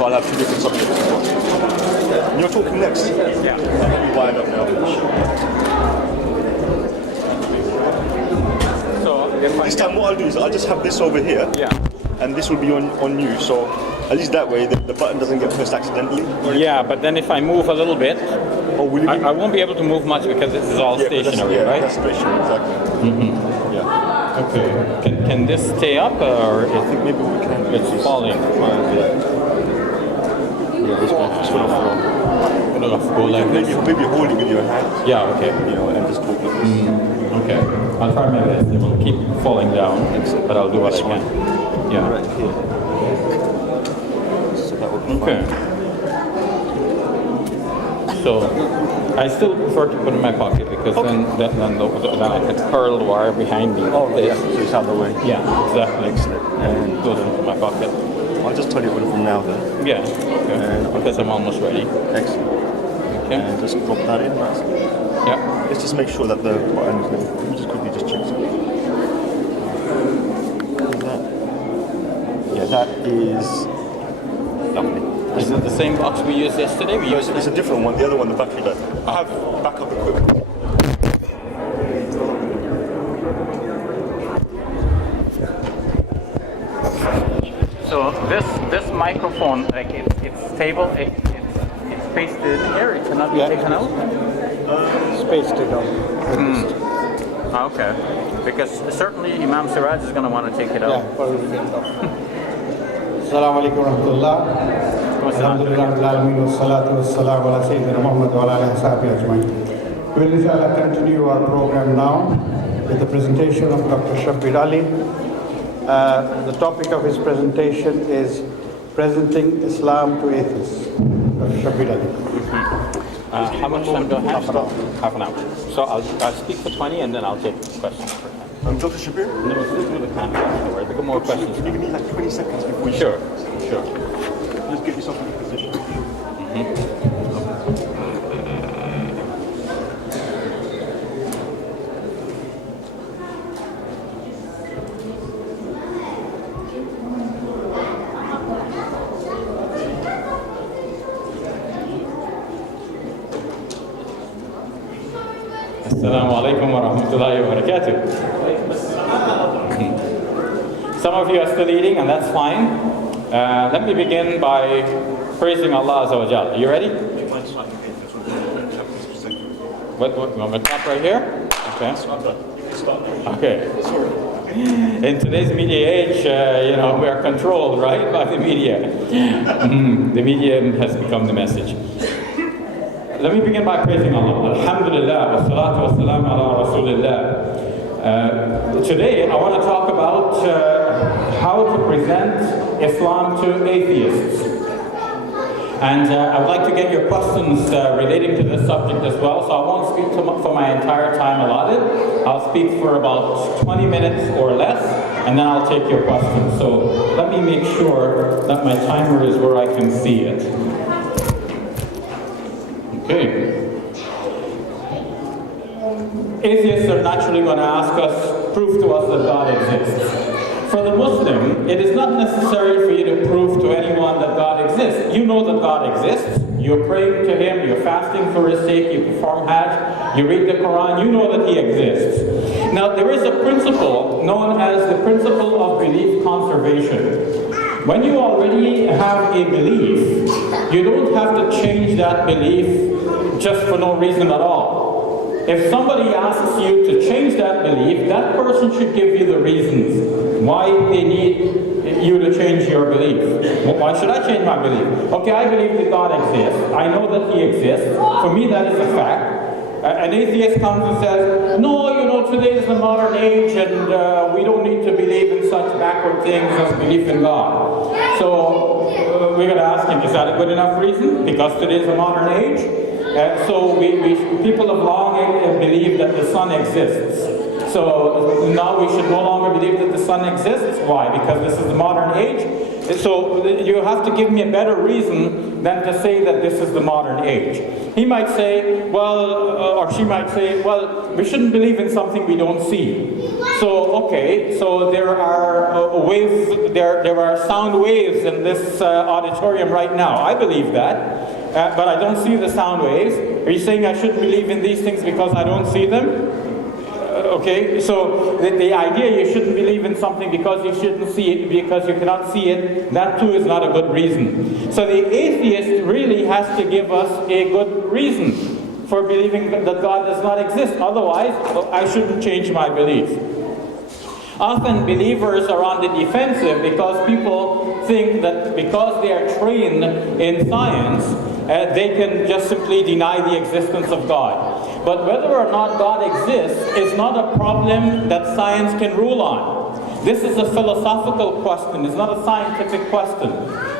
So I'll have two different subjects. And you're talking next? Yeah. Let me wind up now. So if I This time what I'll do is I'll just have this over here. yeah. And this will be on you. So at least that way the button doesn't get pressed accidentally. Yeah, but then if I move a little bit, Oh, will you I won't be able to move much because this is all stationary, right? That's stationary, exactly. Yeah. Okay. Can this stay up or I think maybe we can. it's falling? Yeah, this one will fall. Go like this. Maybe hold it with your hand, Yeah. Okay. you know, and just talk like this. Okay. I'll try my best. It will keep falling down, but I'll do what I can. Yeah. Right here. So that would be Okay. fine. So I still prefer to put it in my pocket because then I can curl the wire behind me. Oh, yeah. So it's out of the way. Yeah, exactly. Excellent. And put it into my pocket. I'll just tell you when from now then. Yeah. Okay. Because I'm almost ready. Excellent. Okay. And just drop that in. That's, Yeah. let's just make sure that the button is there. Let me just quickly just check something. That. Yeah, that is lovely. Is it the same box we used yesterday? We No, used it's a different one. The other one, the battery light. I have backup equipment. So this microphone, like it's stable. It's pasted in here. It cannot be taken out. Spaced it out. Okay. Because certainly Imam Siraj is going to want to take it out. Yeah, probably get it out. Assalamu alaikum warahmatullah. Alhamdulillah rabbil alamin wassalatu wassalamu ala sayyidina Muhammad wa ala alihi wa sahbihi ajma'in. We'll inshallah continue our program now with the presentation of Dr. Shabbir Ali. The topic of his presentation is presenting Islam to atheists. Dr. Shabbir Ali. How much time do I have? Half an hour. So I'll speak for 20 and then I'll take questions. Dr. Shabir, No, let's do the camera. Don't worry. There are more questions. can you give me like 20 seconds before you Sure. Sure. just get yourself in a position? Assalamu alaikum wa rahmatullahi wa barakatuh. Some of you are still eating, and that's fine. Let me begin by praising Allah Azza wa Jalla. Are you ready? What, you want me to clap right here? Okay. Okay. In today's media age, we are controlled, right, by the media. The media has become the message. Let me begin by praising Allah. Alhamdulillah, wa salatu wa salam ala Rasulillah. Today, I want to talk about how to present Islam to atheists. And I would like to get your questions relating to this subject as well, so I won't speak for my entire time allotted. I'll speak for about 20 minutes or less, and then I'll take your questions. So let me make sure that my timer is where I can see it. Okay. Atheists are naturally going to ask us, prove to us that God exists. For the Muslim, it is not necessary for you to prove to anyone that God exists. You know that God exists. You're praying to Him, you're fasting for His sake, you perform Hajj, you read the Quran, you know that He exists. Now, there is a principle known as the principle of belief conservation. When you already have a belief, you don't have to change that belief just for no reason at all. If somebody asks you to change that belief, that person should give you the reasons why they need you to change your belief. Why should I change my belief? Okay, I believe that God exists. I know that He exists. For me, that is a fact. An atheist comes and says, no, today is the modern age and we don't need to believe in such backward things as belief in God. So we're going to ask him, is that a good enough reason? Because today is the modern age? So people have long believed that the sun exists. So now we should no longer believe that the sun exists. Why? Because this is the modern age. So you have to give me a better reason than to say that this is the modern age. He might say, well, or she might say, well, we shouldn't believe in something we don't see. So, okay, so there are waves, there are sound waves in this auditorium right now. I believe that, but I don't see the sound waves. Are you saying I shouldn't believe in these things because I don't see them? Okay, so the idea you shouldn't believe in something because you shouldn't see it, because you cannot see it, that too is not a good reason. So the atheist really has to give us a good reason for believing that God does not exist. Otherwise, I shouldn't change my belief. Often believers are on the defensive because people think that because they are trained in science, they can just simply deny the existence of God. But whether or not God exists is not a problem that science can rule on. This is a philosophical question, it's not a scientific question.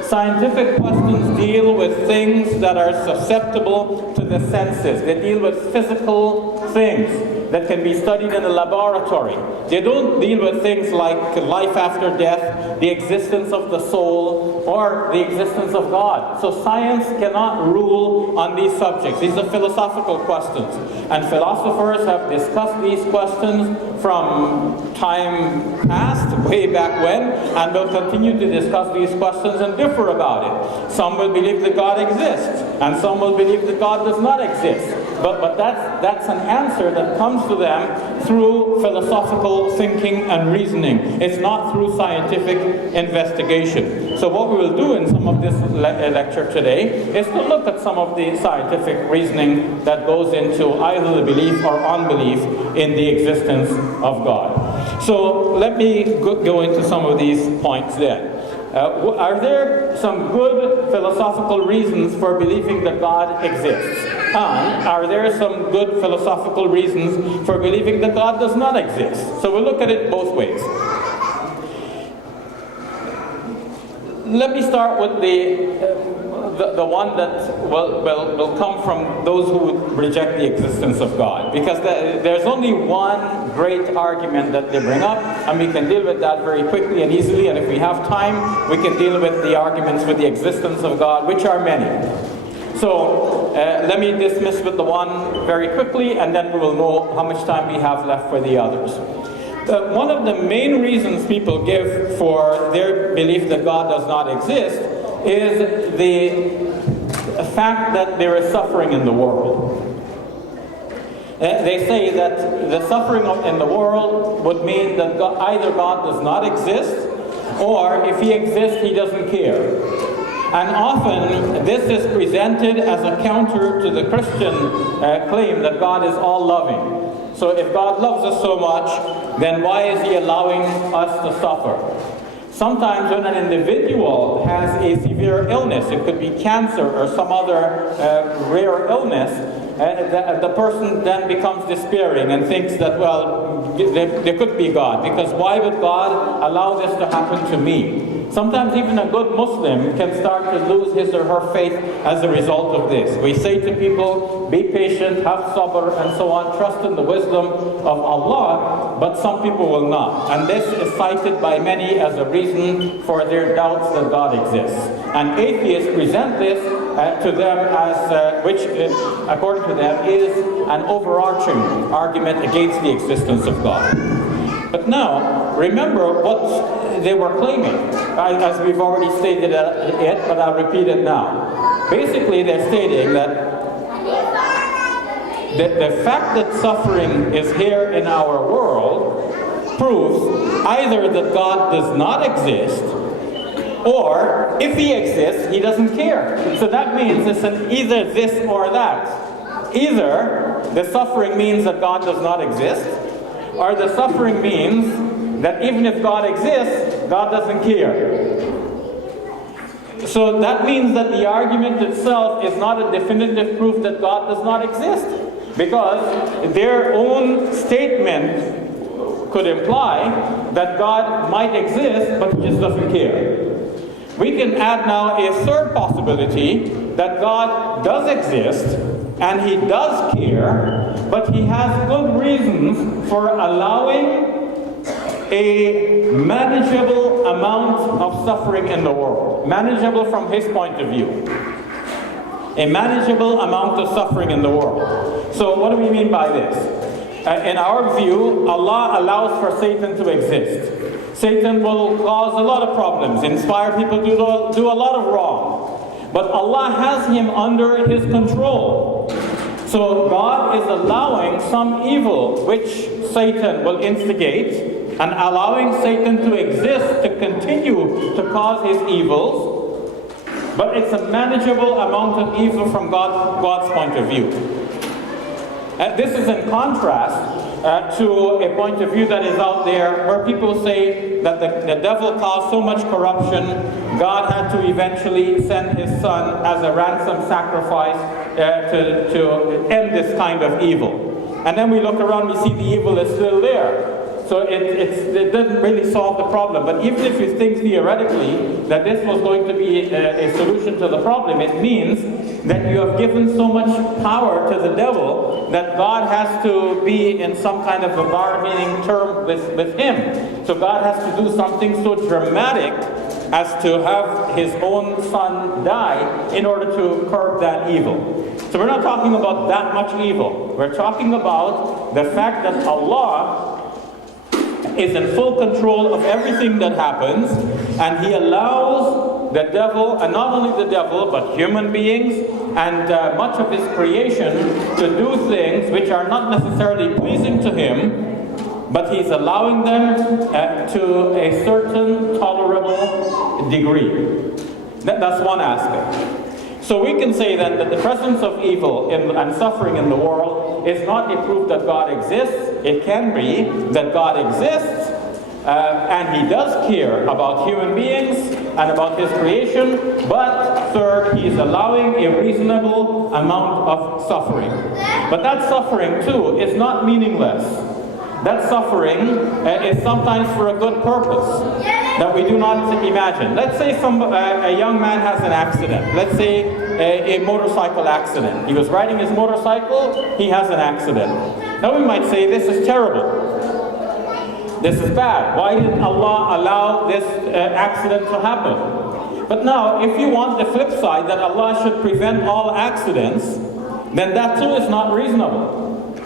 Scientific questions deal with things that are susceptible to the senses. They deal with physical things that can be studied in a laboratory. They don't deal with things like life after death, the existence of the soul, or the existence of God. So science cannot rule on these subjects. These are philosophical questions. And philosophers have discussed these questions from time past, way back when, and will continue to discuss these questions and differ about it. Some will believe that God exists, and some will believe that God does not exist. But that's an answer that comes to them through philosophical thinking and reasoning. It's not through scientific investigation. So what we will do in some of this lecture today is to look at some of the scientific reasoning that goes into either the belief or unbelief in the existence of God. So let me go into some of these points then. Are there some good philosophical reasons for believing that God exists? And are there some good philosophical reasons for believing that God does not exist? So we'll look at it both ways. Let me start with the one that will come from those who reject the existence of God. Because there's only one great argument that they bring up, and we can deal with that very quickly and easily, and if we have time, we can deal with the arguments for the existence of God, which are many. So let me dismiss with the one very quickly, and then we will know how much time we have left for the others. One of the main reasons people give for their belief that God does not exist is the fact that there is suffering in the world. They say that the suffering in the world would mean that either God does not exist, or if he exists, he doesn't care. And often this is presented as a counter to the Christian claim that God is all-loving. So if God loves us so much, then why is he allowing us to suffer? Sometimes when an individual has a severe illness, it could be cancer or some other rare illness, the person then becomes despairing and thinks that, well, there could be God, because why would God allow this to happen to me? Sometimes even a good Muslim can start to lose his or her faith as a result of this. We say to people, be patient, have sabr, and so on, trust in the wisdom of Allah, but some people will not. And this is cited by many as a reason for their doubts that God exists. And atheists present this to them as, which according to them is an overarching argument against the existence of God. But now, remember what they were claiming, as we've already stated it, but I'll repeat it now. Basically, they're stating that the fact that suffering is here in our world proves either that God does not exist, or if he exists, he doesn't care. So that means it's an either this or that. Either the suffering means that God does not exist, or the suffering means that even if God exists, God doesn't care. So that means that the argument itself is not a definitive proof that God does not exist, because their own statement could imply that God might exist, but he just doesn't care. We can add now a third possibility, that God does exist, and he does care, but he has good reasons for allowing a manageable amount of suffering in the world. Manageable from his point of view. A manageable amount of suffering in the world. So what do we mean by this? In our view, Allah allows for Satan to exist. Satan will cause a lot of problems, inspire people to do a lot of wrong. But Allah has him under his control. So God is allowing some evil which Satan will instigate, and allowing Satan to exist, to continue to cause his evils, but it's a manageable amount of evil from God's point of view. This is in contrast to a point of view that is out there where people say that the devil caused so much corruption, God had to eventually send his son as a ransom sacrifice to end this kind of evil. And then we look around, we see the evil is still there. So it doesn't really solve the problem. But even if you think theoretically that this was going to be a solution to the problem, it means that you have given so much power to the devil that God has to be in some kind of a bargaining term with him. So God has to do something so dramatic as to have his own son die in order to curb that evil. So we're not talking about that much evil. We're talking about the fact that Allah is in full control of everything that happens, and he allows the devil, and not only the devil, but human beings and much of his creation to do things which are not necessarily pleasing to him, but he's allowing them to a certain tolerable degree. That's one aspect. So we can say then that the presence of evil and suffering in the world is not a proof that God exists. It can be that God exists, and he does care about human beings and about his creation, but third, he is allowing a reasonable amount of suffering. But that suffering too is not meaningless. That suffering is sometimes for a good purpose that we do not imagine. Let's say a young man has an accident. Let's say a motorcycle accident. He was riding his motorcycle, he has an accident. Now we might say, this is terrible. This is bad. Why did Allah allow this accident to happen? But now, if you want the flip side, that Allah should prevent all accidents, then that too is not reasonable.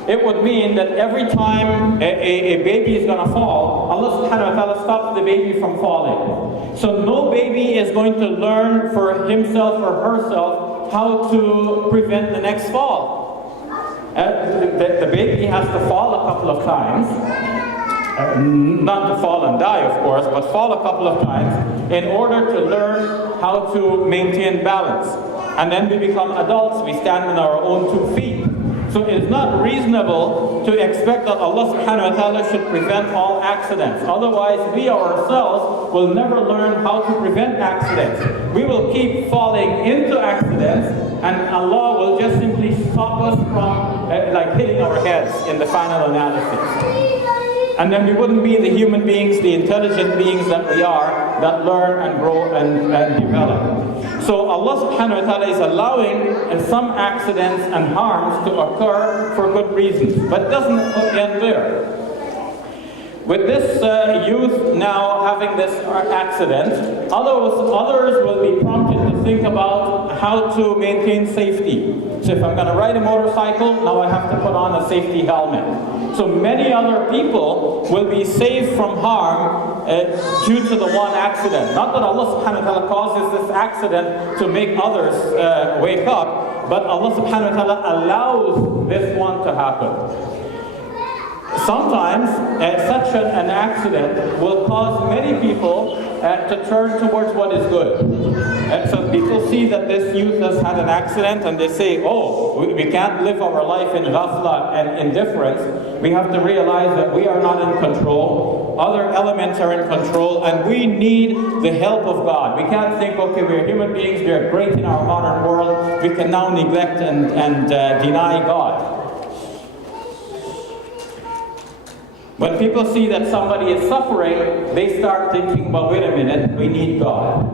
It would mean that every time a baby is going to fall, Allah subhanahu wa ta'ala stops the baby from falling. So no baby is going to learn for himself or herself how to prevent the next fall. The baby has to fall a couple of times. Not to fall and die, of course, but fall a couple of times in order to learn how to maintain balance. And then we become adults, we stand on our own 2 feet. So it is not reasonable to expect that Allah subhanahu wa ta'ala should prevent all accidents. Otherwise, we ourselves will never learn how to prevent accidents. We will keep falling into accidents, and Allah will just simply stop us from hitting our heads in the final analysis. And then we wouldn't be the human beings, the intelligent beings that we are, that learn and grow and develop. So Allah subhanahu wa ta'ala is allowing some accidents and harms to occur for good reasons. But it doesn't end there. With this youth now having this accident, others will be prompted to think about how to maintain safety. So if I'm going to ride a motorcycle, now I have to put on a safety helmet. So many other people will be saved from harm due to the one accident. Not that Allah subhanahu wa ta'ala causes this accident to make others wake up, but Allah subhanahu wa ta'ala allows this one to happen. Sometimes such an accident will cause many people to turn towards what is good. So people see that this youth has had an accident and they say, oh, we can't live our life in ghafla and indifference. We have to realize that we are not in control. Other elements are in control, and we need the help of God. We can't think, okay, we're human beings, we're great in our modern world, we can now neglect and deny God. When people see that somebody is suffering, they start thinking, well, wait a minute, we need God.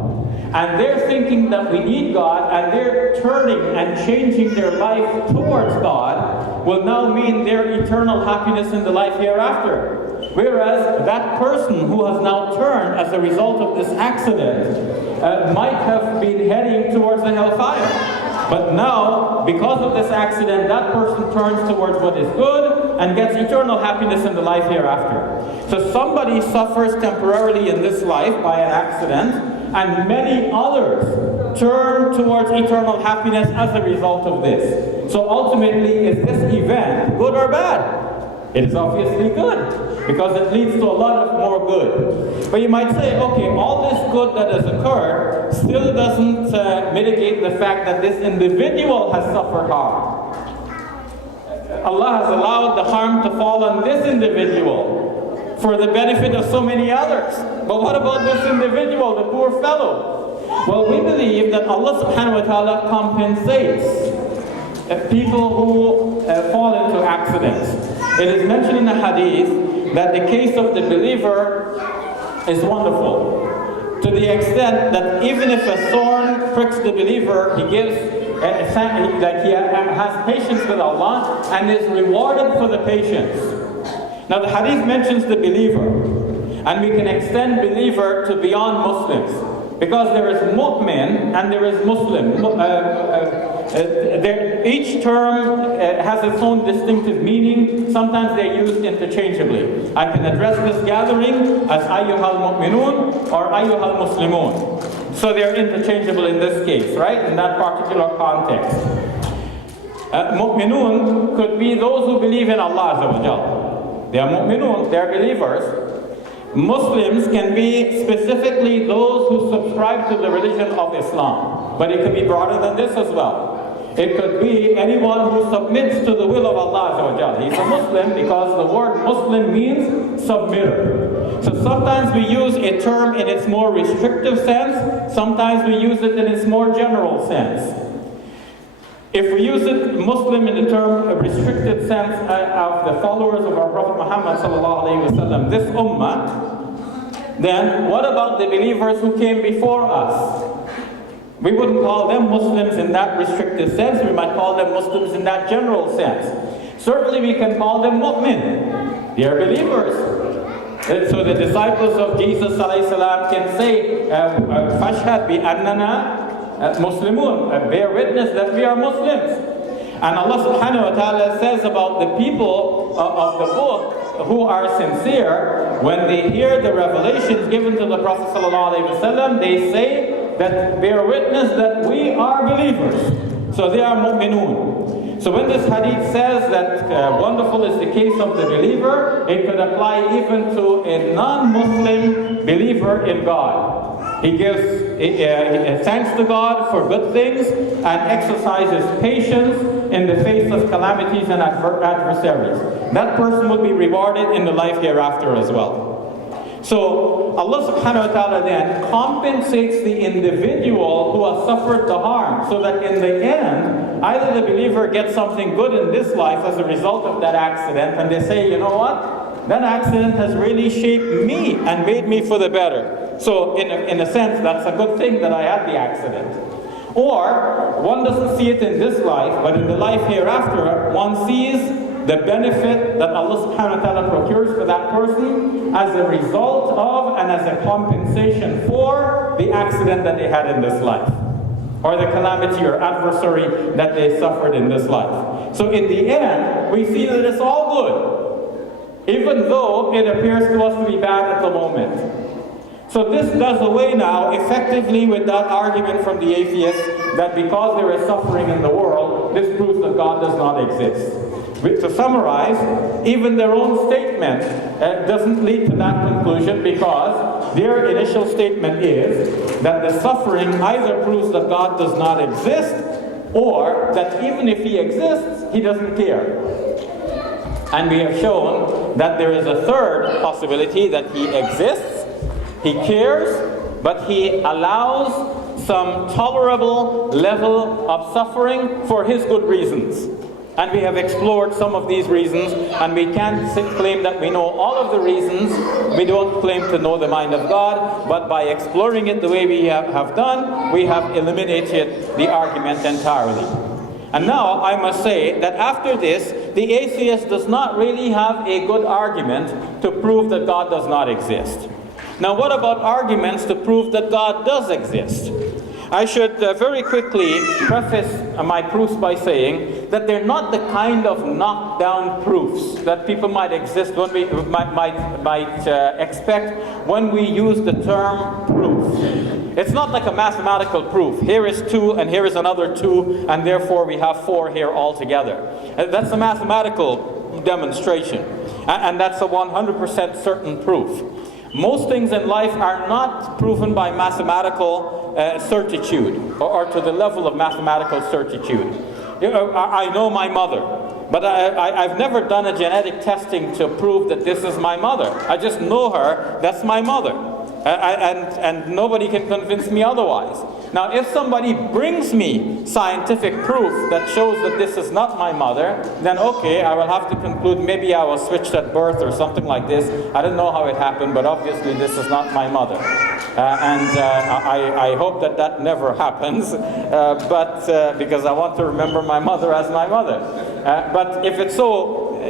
And they're thinking that we need God, and they're turning and changing their life towards God will now mean their eternal happiness in the life hereafter. Whereas that person who has now turned as a result of this accident might have been heading towards the hellfire. But now, because of this accident, that person turns towards what is good and gets eternal happiness in the life hereafter. So somebody suffers temporarily in this life by an accident, and many others turn towards eternal happiness as a result of this. So ultimately, is this event good or bad? It is obviously good, because it leads to a lot of more good. But you might say, okay, all this good that has occurred still doesn't mitigate the fact that this individual has suffered harm. Allah has allowed the harm to fall on this individual for the benefit of so many others. But what about this individual, the poor fellow? Well, we believe that Allah subhanahu wa ta'ala compensates people who fall into accidents. It is mentioned in the hadith that the case of the believer is wonderful, to the extent that even if a thorn pricks the believer, he gives, like he has patience with Allah and is rewarded for the patience. Now the hadith mentions the believer, and we can extend believer to beyond Muslims, because there is mu'min and there is Muslim. Each term has its own distinctive meaning. Sometimes they're used interchangeably. I can address this gathering as ayyuhal mu'minun or ayyuhal muslimun. So they're interchangeable in this case, right? In that particular context. Mu'minun could be those who believe in Allah Azza wa Jal. They are mu'minun, they are believers. Muslims can be specifically those who subscribe to the religion of Islam. But it could be broader than this as well. It could be anyone who submits to the will of Allah Azza wa Jal. He's a Muslim because the word Muslim means submitter. So sometimes we use a term in its more restrictive sense, sometimes we use it in its more general sense. If we use it Muslim in the term restricted sense of the followers of our Prophet Muhammad sallallahu alaihi wasallam, this ummah, then what about the believers who came before us? We wouldn't call them Muslims in that restricted sense. We might call them Muslims in that general sense. Certainly we can call them mu'min. They are believers. So the disciples of Jesus alayhi salam can say, Fashhad bi annana Muslimun, bear witness that we are Muslims. And Allah subhanahu wa ta'ala says about the people of the book who are sincere, when they hear the revelations given to the Prophet sallallahu alaihi wasallam, they say that bear witness that we are believers. So they are mu'minun. So when this hadith says that wonderful is the case of the believer, it could apply even to a non-Muslim believer in God. He gives thanks to God for good things and exercises patience in the face of calamities and adversaries. That person will be rewarded in the life hereafter as well. So Allah subhanahu wa ta'ala then compensates the individual who has suffered the harm, so that in the end, either the believer gets something good in this life as a result of that accident, and they say, you know what? That accident has really shaped me and made me for the better. So in a sense, that's a good thing that I had the accident. Or one doesn't see it in this life, but in the life hereafter, one sees the benefit that Allah subhanahu wa ta'ala procures for that person as a result of and as a compensation for the accident that they had in this life, or the calamity or adversary that they suffered in this life. So in the end, we see that it's all good, even though it appears to us to be bad at the moment. So this does away now effectively with that argument from the atheists that because there is suffering in the world, this proves that God does not exist. To summarize, even their own statement doesn't lead to that conclusion, because their initial statement is that the suffering either proves that God does not exist, or that even if He exists, He doesn't care. And we have shown that there is a third possibility, that He exists, He cares, but He allows some tolerable level of suffering for His good reasons. And we have explored some of these reasons, and we can't claim that we know all of the reasons. We don't claim to know the mind of God, but by exploring it the way we have done, we have eliminated the argument entirely. And now I must say that after this, the atheist does not really have a good argument to prove that God does not exist. Now, what about arguments to prove that God does exist? I should very quickly preface my proofs by saying that they're not the kind of knockdown proofs that people might expect when we use the term proof. It's not like a mathematical proof. Here is 2 and here is another 2 and therefore we have 4 here altogether. That's a mathematical demonstration, and that's a 100% certain proof. Most things in life are not proven by mathematical certitude or to the level of mathematical certitude. I know my mother, but I've never done a genetic testing to prove that this is my mother. I just know her, that's my mother. And nobody can convince me otherwise. Now, if somebody brings me scientific proof that shows that this is not my mother, then okay, I will have to conclude maybe I was switched at birth or something like this. I don't know how it happened, but obviously this is not my mother. I hope that that never happens, because I want to remember my mother as my mother. But if it's so,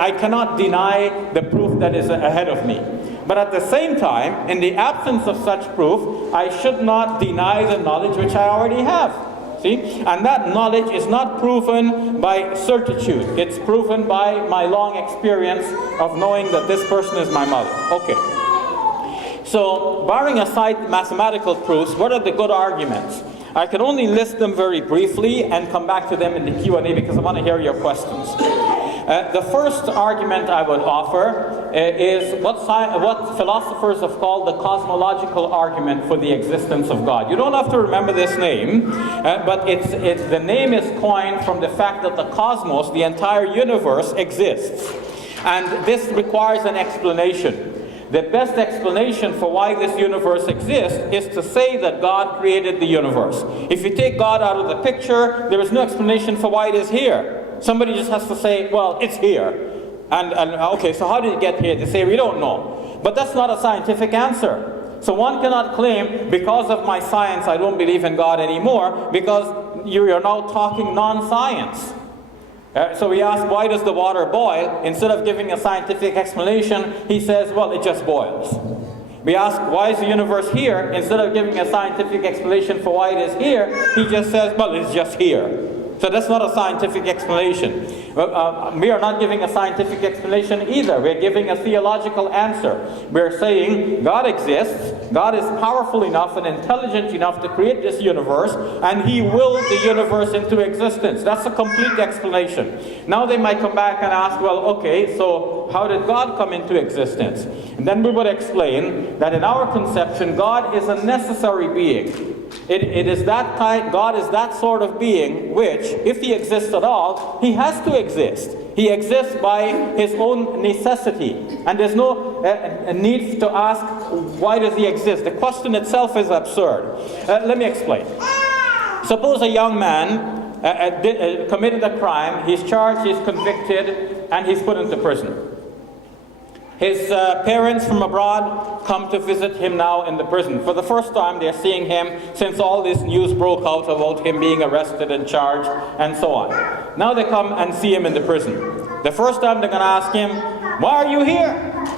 I cannot deny the proof that is ahead of me. But at the same time, in the absence of such proof, I should not deny the knowledge which I already have. See? And that knowledge is not proven by certitude. It's proven by my long experience of knowing that this person is my mother. Okay. So, barring aside mathematical proofs, what are the good arguments? I can only list them very briefly and come back to them in the Q&A because I want to hear your questions. The first argument I would offer is what philosophers have called the cosmological argument for the existence of God. You don't have to remember this name, but the name is coined from the fact that the cosmos, the entire universe, exists. And this requires an explanation. The best explanation for why this universe exists is to say that God created the universe. If you take God out of the picture, there is no explanation for why it is here. Somebody just has to say, well, it's here. And okay, so how did it get here? They say, we don't know. But that's not a scientific answer. So one cannot claim, because of my science, I don't believe in God anymore, because you're now talking non-science. So we ask, why does the water boil? Instead of giving a scientific explanation, he says, well, it just boils. We ask, why is the universe here? Instead of giving a scientific explanation for why it is here, he just says, well, it's just here. So that's not a scientific explanation. We are not giving a scientific explanation either. We're giving a theological answer. We're saying God exists, God is powerful enough and intelligent enough to create this universe, and He willed the universe into existence. That's a complete explanation. Now they might come back and ask, well, okay, so how did God come into existence? And then we would explain that in our conception, God is a necessary being. It is that kind. God is that sort of being which, if He exists at all, He has to exist. He exists by His own necessity. And there's no need to ask, why does He exist? The question itself is absurd. Let me explain. Suppose a young man committed a crime, he's charged, he's convicted, and he's put into prison. His parents from abroad come to visit him now in the prison. For the first time, they're seeing him since all this news broke out about him being arrested and charged and so on. Now they come and see him in the prison. The first time they're going to ask him, why are you here?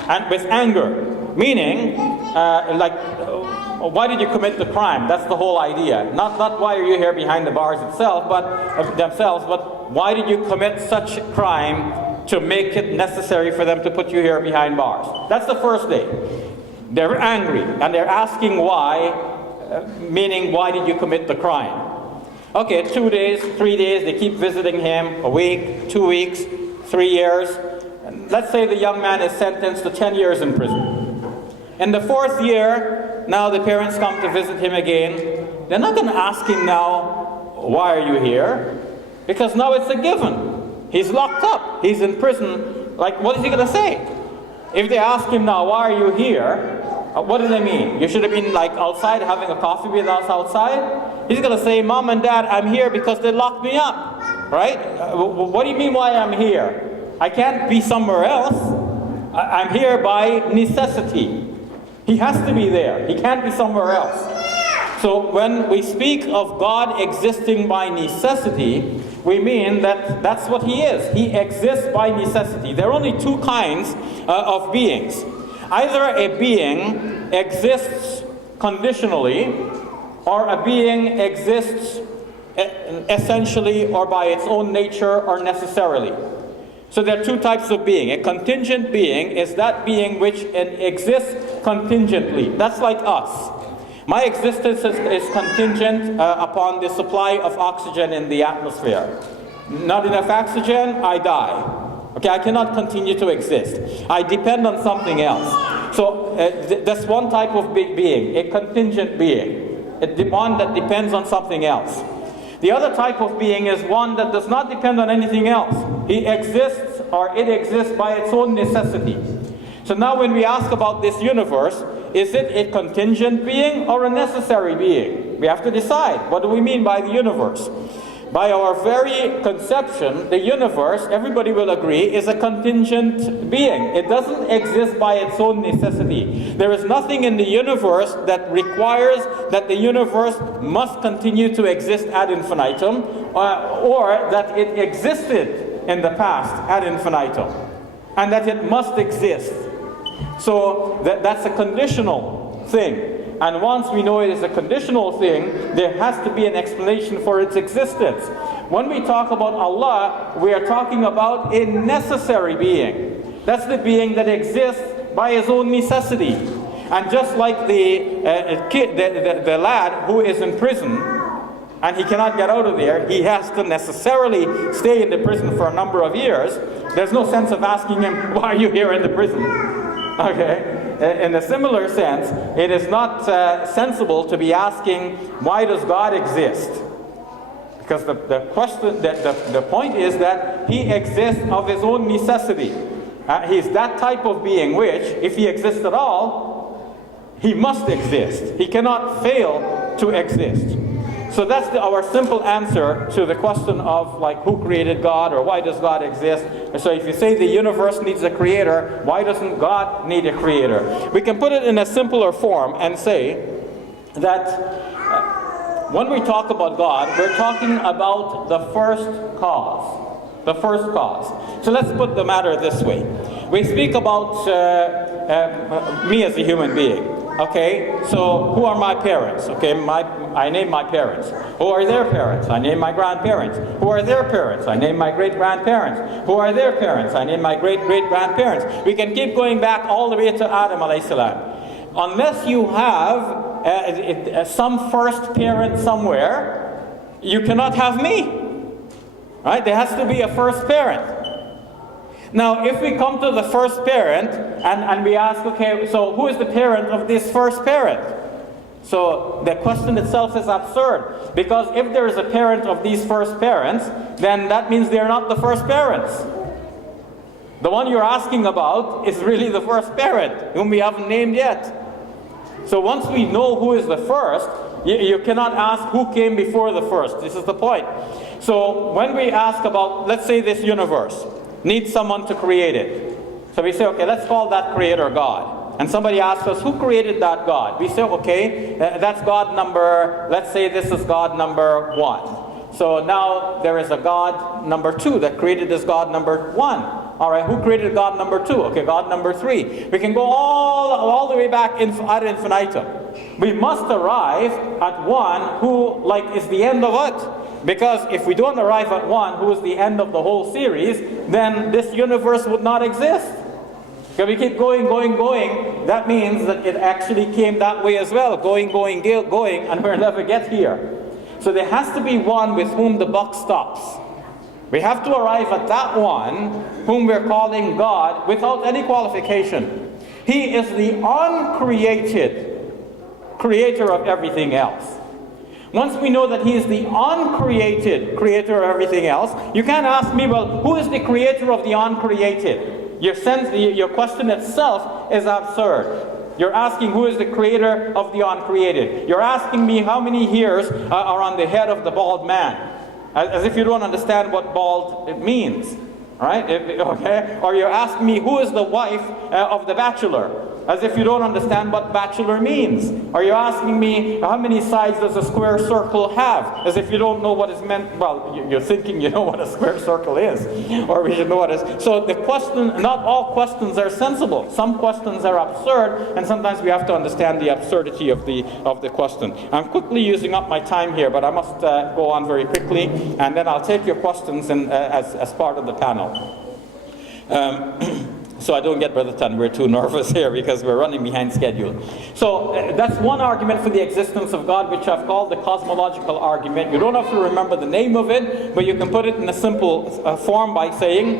And with anger, meaning why did you commit the crime? That's the whole idea. Not why are you here behind the bars themselves, but why did you commit such crime to make it necessary for them to put you here behind bars? That's the first day. They're angry and they're asking why, meaning why did you commit the crime? Okay, 2 days, 3 days, they keep visiting him, a week, 2 weeks, 3 years. Let's say the young man is sentenced to 10 years in prison. In the 4th year, now the parents come to visit him again. They're not going to ask him now, why are you here? Because now it's a given. He's locked up. He's in prison. Like, what is he going to say? If they ask him now, why are you here? What do they mean? You should have been like outside having a coffee with us outside? He's going to say, Mom and Dad, I'm here because they locked me up. Right? What do you mean why I'm here? I can't be somewhere else. I'm here by necessity. He has to be there. He can't be somewhere else. So when we speak of God existing by necessity, we mean that that's what he is. He exists by necessity. There are only two kinds of beings. Either a being exists conditionally, or a being exists essentially or by its own nature or necessarily. So there are two types of being. A contingent being is that being which exists contingently. That's like us. My existence is contingent upon the supply of oxygen in the atmosphere. Not enough oxygen, I die. Okay, I cannot continue to exist. I depend on something else. So that's one type of being, a contingent being. One that depends on something else. The other type of being is one that does not depend on anything else. He exists, or it exists by its own necessity. So now when we ask about this universe, is it a contingent being or a necessary being? We have to decide, what do we mean by the universe? By our very conception, the universe, everybody will agree, is a contingent being. It doesn't exist by its own necessity. There is nothing in the universe that requires that the universe must continue to exist ad infinitum, or that it existed in the past ad infinitum, and that it must exist. So that's a conditional thing. And once we know it is a conditional thing, there has to be an explanation for its existence. When we talk about Allah, we are talking about a necessary being. That's the being that exists by his own necessity. And just like the lad who is in prison, and he cannot get out of there, he has to necessarily stay in the prison for a number of years. There's no sense of asking him, why are you here in the prison? Okay? In a similar sense, it is not sensible to be asking, why does God exist? Because the point is that he exists of his own necessity. He's that type of being which, if he exists at all, he must exist. He cannot fail to exist. So that's our simple answer to the question of, like, who created God, or why does God exist? And so if you say the universe needs a creator, why doesn't God need a creator? We can put it in a simpler form and say that when we talk about God, we're talking about the first cause. The first cause. So let's put the matter this way. We speak about me as a human being. Okay, so who are my parents? Okay, I name my parents. Who are their parents? I name my grandparents. Who are their parents? I name my great-grandparents. Who are their parents? I name my great-great-grandparents. We can keep going back all the way to Adam alayhi salam. Unless you have some first parent somewhere, you cannot have me. Right? There has to be a first parent. Now, if we come to the first parent and we ask, okay, so who is the parent of this first parent? So the question itself is absurd, because if there is a parent of these first parents, then that means they're not the first parents. The one you're asking about is really the first parent, whom we haven't named yet. So once we know who is the first, you cannot ask who came before the first. This is the point. So when we ask about, let's say, this universe needs someone to create it. So we say, okay, let's call that creator God. And somebody asks us, who created that God? We say, okay, that's God number, let's say this is God number 1. So now there is a God number 2 that created this God number 1. All right, who created God number 2? Okay, God number 3. We can go all the way back ad infinitum. We must arrive at one who, like, is the end of it. Because if we don't arrive at one who is the end of the whole series, then this universe would not exist. If we keep going, that means that it actually came that way as well. Going, and we'll never get here. So there has to be one with whom the buck stops. We have to arrive at that one whom we're calling God without any qualification. He is the uncreated creator of everything else. Once we know that he is the uncreated creator of everything else, you can't ask me, well, who is the creator of the uncreated? Your question itself is absurd. You're asking who is the creator of the uncreated. You're asking me how many hairs are on the head of the bald man. As if you don't understand what bald it means. Right? Okay? Or you're asking me who is the wife of the bachelor. as if you don't understand what bachelor means. Or you're asking me, how many sides does a square circle have? As if you don't know what is meant. Well, you're thinking you know what a square circle is, or we should know what it is. So the question, not all questions are sensible. Some questions are absurd, and sometimes we have to understand the absurdity of the question. I'm quickly using up my time here, but I must go on very quickly, and then I'll take your questions as part of the panel. So I don't get Brother Tan, we're too nervous here because we're running behind schedule. So that's one argument for the existence of God, which I've called the cosmological argument. You don't have to remember the name of it, but you can put it in a simple form by saying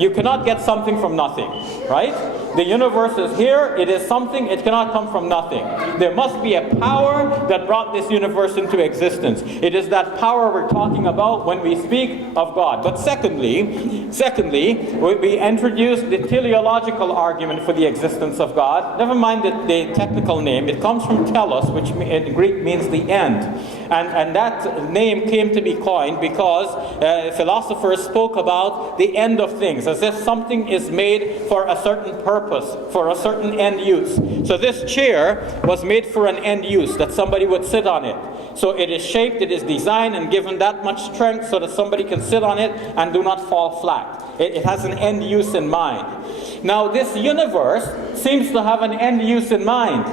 you cannot get something from nothing, right? The universe is here, it is something, it cannot come from nothing. There must be a power that brought this universe into existence. It is that power we're talking about when we speak of God. But secondly, we introduce the teleological argument for the existence of God. Never mind the technical name. It comes from telos, which in Greek means the end. And that name came to be coined because philosophers spoke about the end of things, as if something is made for a certain purpose, for a certain end use. So this chair was made for an end use, that somebody would sit on it. So it is shaped, it is designed and given that much strength so that somebody can sit on it and do not fall flat. It has an end use in mind. Now this universe seems to have an end use in mind,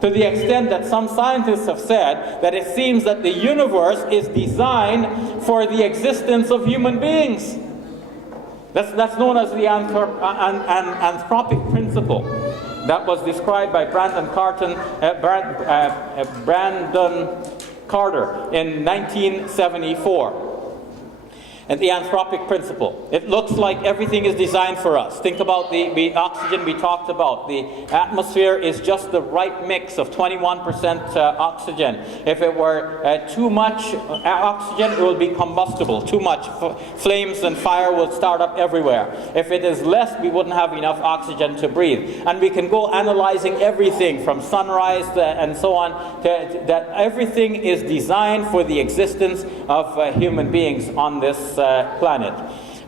to the extent that some scientists have said that it seems that the universe is designed for the existence of human beings. That's known as the anthropic principle. That was described by Brandon Carter in 1974. And the anthropic principle. It looks like everything is designed for us. Think about the oxygen we talked about. The atmosphere is just the right mix of 21% oxygen. If it were too much oxygen, it will be combustible. Too much flames and fire will start up everywhere. If it is less, we wouldn't have enough oxygen to breathe. And we can go analyzing everything from sunrise and so on, that everything is designed for the existence of human beings on this planet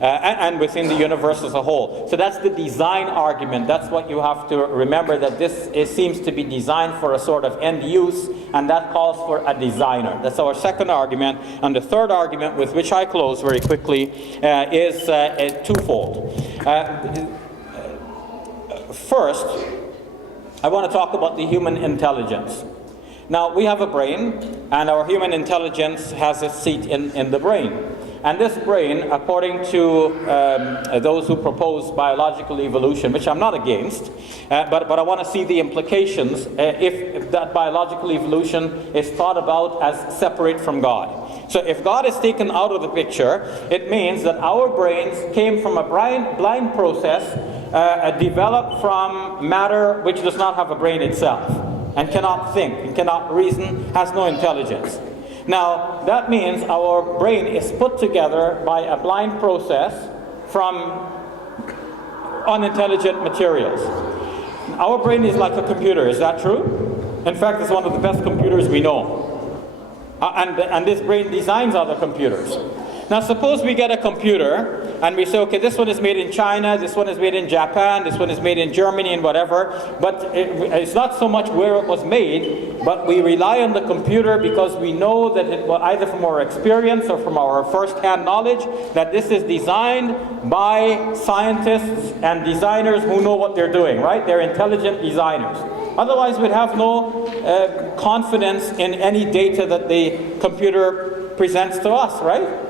and within the universe as a whole. So that's the design argument. That's what you have to remember, that this seems to be designed for a sort of end use, and that calls for a designer. That's our second argument. And the third argument, with which I close very quickly, is twofold. First, I want to talk about the human intelligence. Now, we have a brain, and our human intelligence has its seat in the brain. And this brain, according to those who propose biological evolution, which I'm not against, but I want to see the implications if that biological evolution is thought about as separate from God. So if God is taken out of the picture, it means that our brains came from a blind process developed from matter which does not have a brain itself, and cannot think, and cannot reason, has no intelligence. Now, that means our brain is put together by a blind process from unintelligent materials. Our brain is like a computer, is that true? In fact, it's one of the best computers we know. And this brain designs other computers. Now, suppose we get a computer and we say, okay, this one is made in China, this one is made in Japan, this one is made in Germany and whatever, but it's not so much where it was made, but we rely on the computer because we know that it, either from our experience or from our first-hand knowledge, that this is designed by scientists and designers who know what they're doing, right? They're intelligent designers. Otherwise, we'd have no confidence in any data that the computer presents to us, right?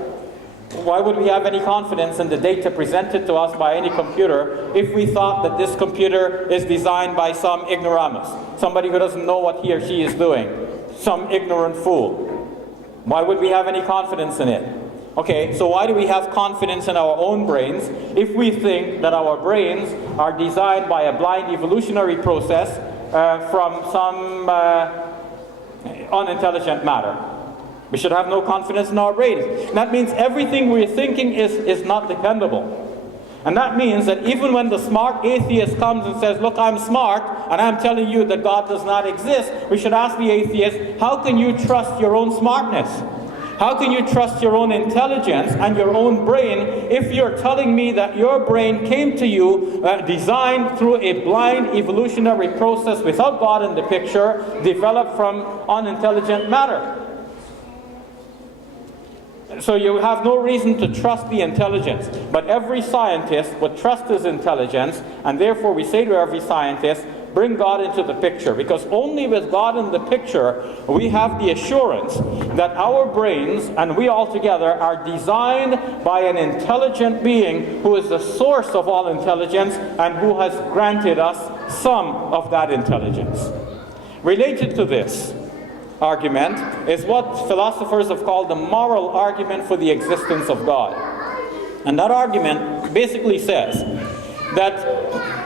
Why would we have any confidence in the data presented to us by any computer if we thought that this computer is designed by some ignoramus, somebody who doesn't know what he or she is doing, some ignorant fool? Why would we have any confidence in it? Okay, so why do we have confidence in our own brains if we think that our brains are designed by a blind evolutionary process from some unintelligent matter? We should have no confidence in our brains. That means everything we're thinking is not dependable. And that means that even when the smart atheist comes and says, look, I'm smart, and I'm telling you that God does not exist, we should ask the atheist, how can you trust your own smartness? How can you trust your own intelligence and your own brain if you're telling me that your brain came to you designed through a blind evolutionary process without God in the picture, developed from unintelligent matter? So you have no reason to trust the intelligence. But every scientist would trust his intelligence, and therefore we say to every scientist, bring God into the picture, because only with God in the picture we have the assurance that our brains and we all together are designed by an intelligent being who is the source of all intelligence and who has granted us some of that intelligence. Related to this argument is what philosophers have called the moral argument for the existence of God. And that argument basically says that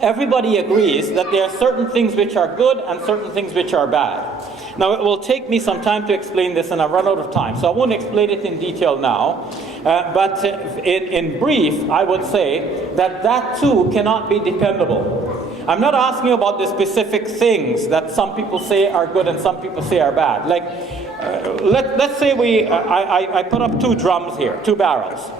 everybody agrees that there are certain things which are good and certain things which are bad. Now, it will take me some time to explain this, and I've run out of time, so I won't explain it in detail now. But in brief, I would say that that too cannot be dependable. I'm not asking about the specific things that some people say are good and some people say are bad. Like, let's say I put up two drums here, two barrels.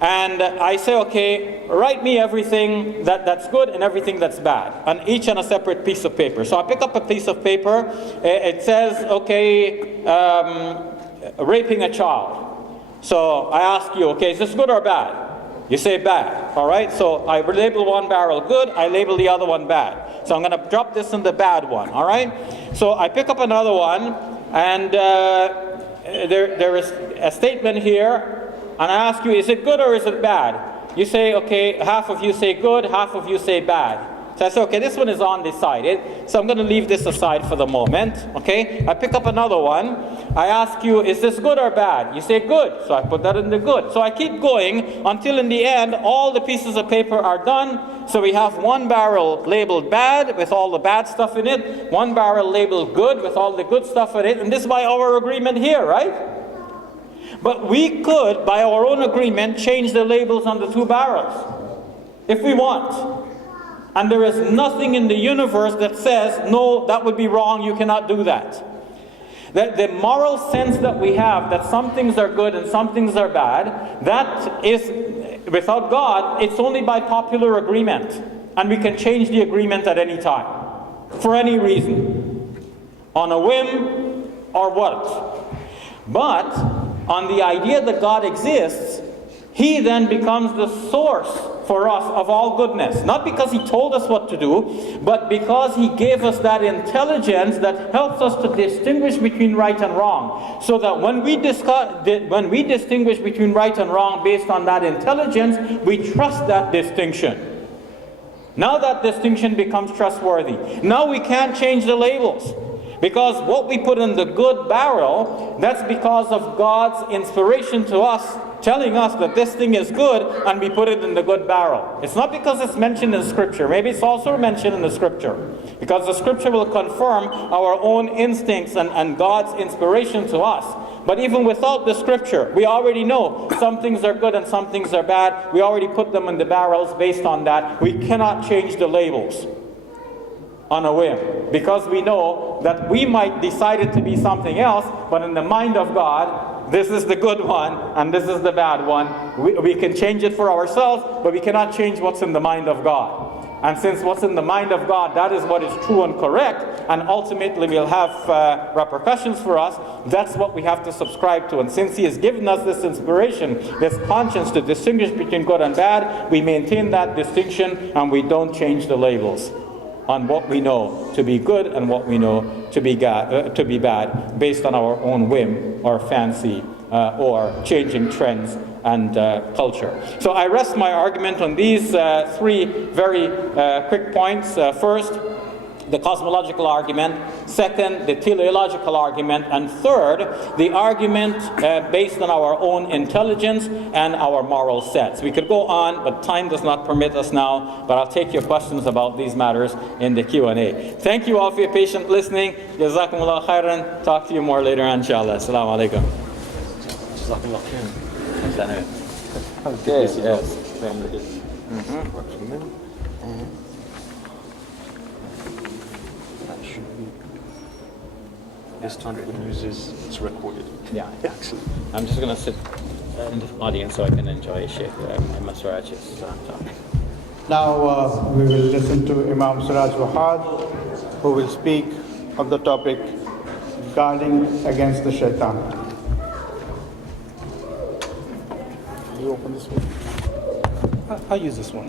And I say, okay, write me everything that's good and everything that's bad, and each on a separate piece of paper. So I pick up a piece of paper. It says, okay, raping a child. So I ask you, okay, is this good or bad? You say bad, all right? So I label one barrel good, I label the other one bad. So I'm going to drop this in the bad one, all right? So I pick up another one, and there is a statement here, and I ask you, is it good or is it bad? You say, okay, half of you say good, half of you say bad. So I say, okay, this one is undecided, so I'm going to leave this aside for the moment, okay? I pick up another one. I ask you, is this good or bad? You say good, so I put that in the good. So I keep going until in the end, all the pieces of paper are done. So we have one barrel labeled bad with all the bad stuff in it, one barrel labeled good with all the good stuff in it, and this is by our agreement here, right? But we could, by our own agreement, change the labels on the two barrels, if we want. And there is nothing in the universe that says, no, that would be wrong, you cannot do that. The moral sense that we have, that some things are good and some things are bad, that is, without God, it's only by popular agreement. And we can change the agreement at any time, for any reason, on a whim or what. But on the idea that God exists, He then becomes the source for us of all goodness. Not because He told us what to do, but because He gave us that intelligence that helps us to distinguish between right and wrong. So that when we distinguish between right and wrong based on that intelligence, we trust that distinction. Now that distinction becomes trustworthy. Now we can't change the labels. Because what we put in the good barrel, that's because of God's inspiration to us, telling us that this thing is good, and we put it in the good barrel. It's not because it's mentioned in Scripture. Maybe it's also mentioned in the Scripture. Because the Scripture will confirm our own instincts and God's inspiration to us. But even without the Scripture, we already know some things are good and some things are bad. We already put them in the barrels based on that. We cannot change the labels on a whim, because we know that we might decide it to be something else, but in the mind of God, this is the good one and this is the bad one. We can change it for ourselves, but we cannot change what's in the mind of God. And since what's in the mind of God, that is what is true and correct, and ultimately will have repercussions for us, that's what we have to subscribe to. And since He has given us this inspiration, this conscience to distinguish between good and bad, we maintain that distinction and we don't change the labels on what we know to be good and what we know to be bad, based on our own whim or fancy or changing trends and culture. So I rest my argument on these three very quick points. First, the cosmological argument. Second, the teleological argument. And third, the argument based on our own intelligence and our moral sets. We could go on, but time does not permit us now. But I'll take your questions about these matters in the Q&A. Thank you all for your patient listening. Jazakumullah khairan. Talk to you more later, inshallah. Assalamu alaikum. Jazakumullah khairan. Okay, yes. This time the good news is it's recorded. Yeah. Excellent. I'm just going to sit in the audience so I can enjoy Sheikh Ahmad Suraj's talk. Now we will listen to Imam Siraj Wahad, who will speak on the topic guarding against the shaitan. You open this one? I use this one.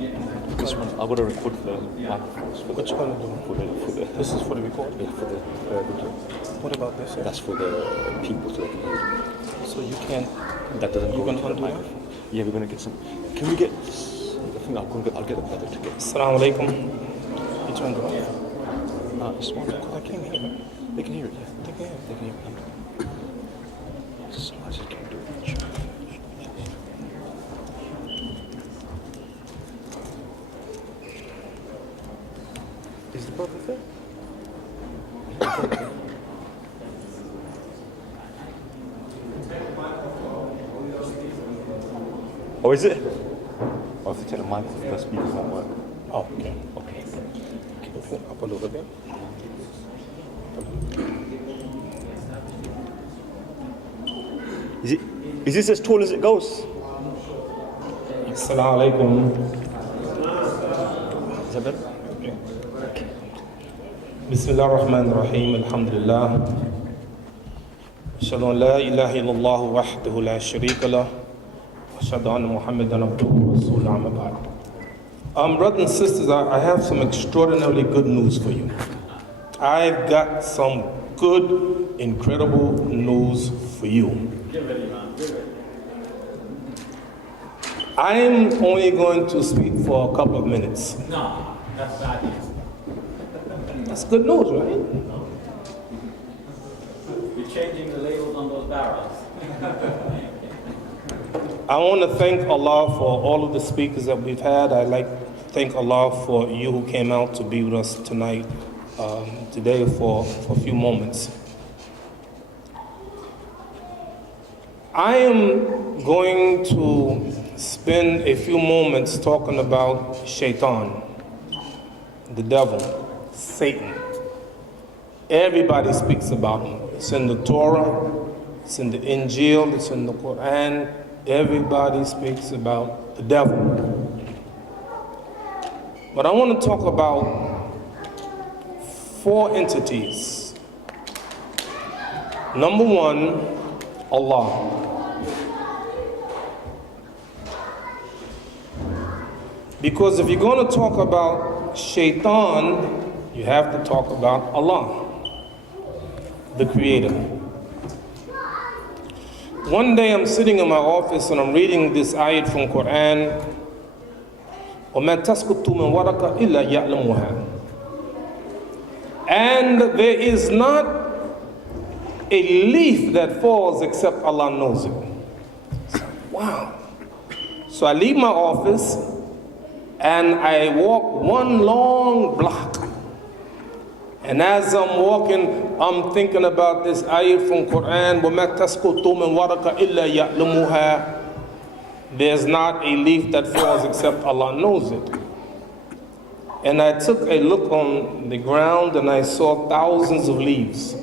This one, I'm gonna record the microphones for Which one are you doing? for the This is for the record. yeah, for the video. What about this? That's for the people so they can hear. So you can't. That doesn't You go gonna into the undo that? microphone. Yeah, we're gonna get some. Can we get? I think I'll get the brother to get. Assalamu alaikum. Which one do I? This one. I can't hear it. They can hear it. Yeah, They can hear it. they can hear it. So I just can't do it. Is the brother there? Oh, is it? Oh, if they take the mic, the speakers won't work. Oh, okay. Okay. Open it up a little bit. Is this as tall as it goes? Assalamu alaikum. Is that better? Bismillah ar-Rahman ar-Rahim. Alhamdulillah. Ashhadu an la ilaha illallah wahdahu la sharika lah. Ashhadu anna Muhammadan abduhu wa rasuluhu amma ba'd. Brothers and sisters, I have some extraordinarily good news for you. I've got some good, incredible news for you. I am only going to speak for a couple of minutes. No, that's bad news. That's good news, right? You're changing the labels on those barrels. I want to thank Allah for all of the speakers that we've had. I'd like to thank Allah for you who came out to be with us tonight, today for a few moments. I am going to spend a few moments talking about Shaitan, the devil, Satan. Everybody speaks about him. It's in the Torah, it's in the Injil, it's in the Quran. Everybody speaks about the devil. But I want to talk about 4 entities. Number 1, Allah. Because if you're going to talk about Shaitan, you have to talk about Allah, the Creator. One day I'm sitting in my office and I'm reading this ayat from Quran. وَمَا تَسْقُطُ مِنْ وَرَقَةٍ إِلَّا يَعْلَمُهَا. And there is not a leaf that falls except Allah knows it. Wow. So I leave my office and I walk one long block. And as I'm walking, I'm thinking about this ayat from Quran, وَمَا تَسْقُطُ مِنْ وَرَقَةٍ إِلَّا يَعْلَمُهَا. There's not a leaf that falls except Allah knows it. And I took a look on the ground and I saw thousands of leaves.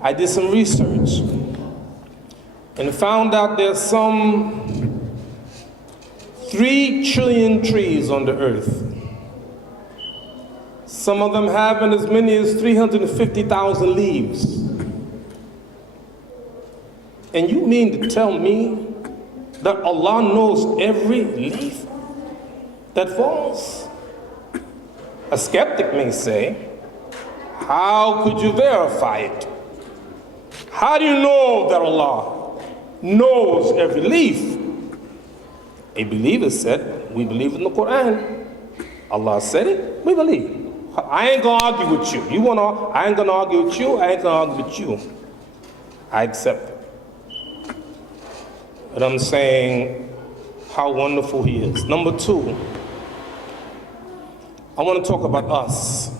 I did some research and found out there's some 3 trillion trees on the earth. Some of them having as many as 350,000 leaves. And you mean to tell me that Allah knows every leaf that falls? A skeptic may say, how could you verify it? How do you know that Allah knows every leaf? A believer said, we believe in the Quran. Allah said it, we believe. I ain't gonna argue with you. I ain't gonna argue with you, I ain't gonna argue with you. I accept it. But I'm saying how wonderful He is. Number 2, I want to talk about us,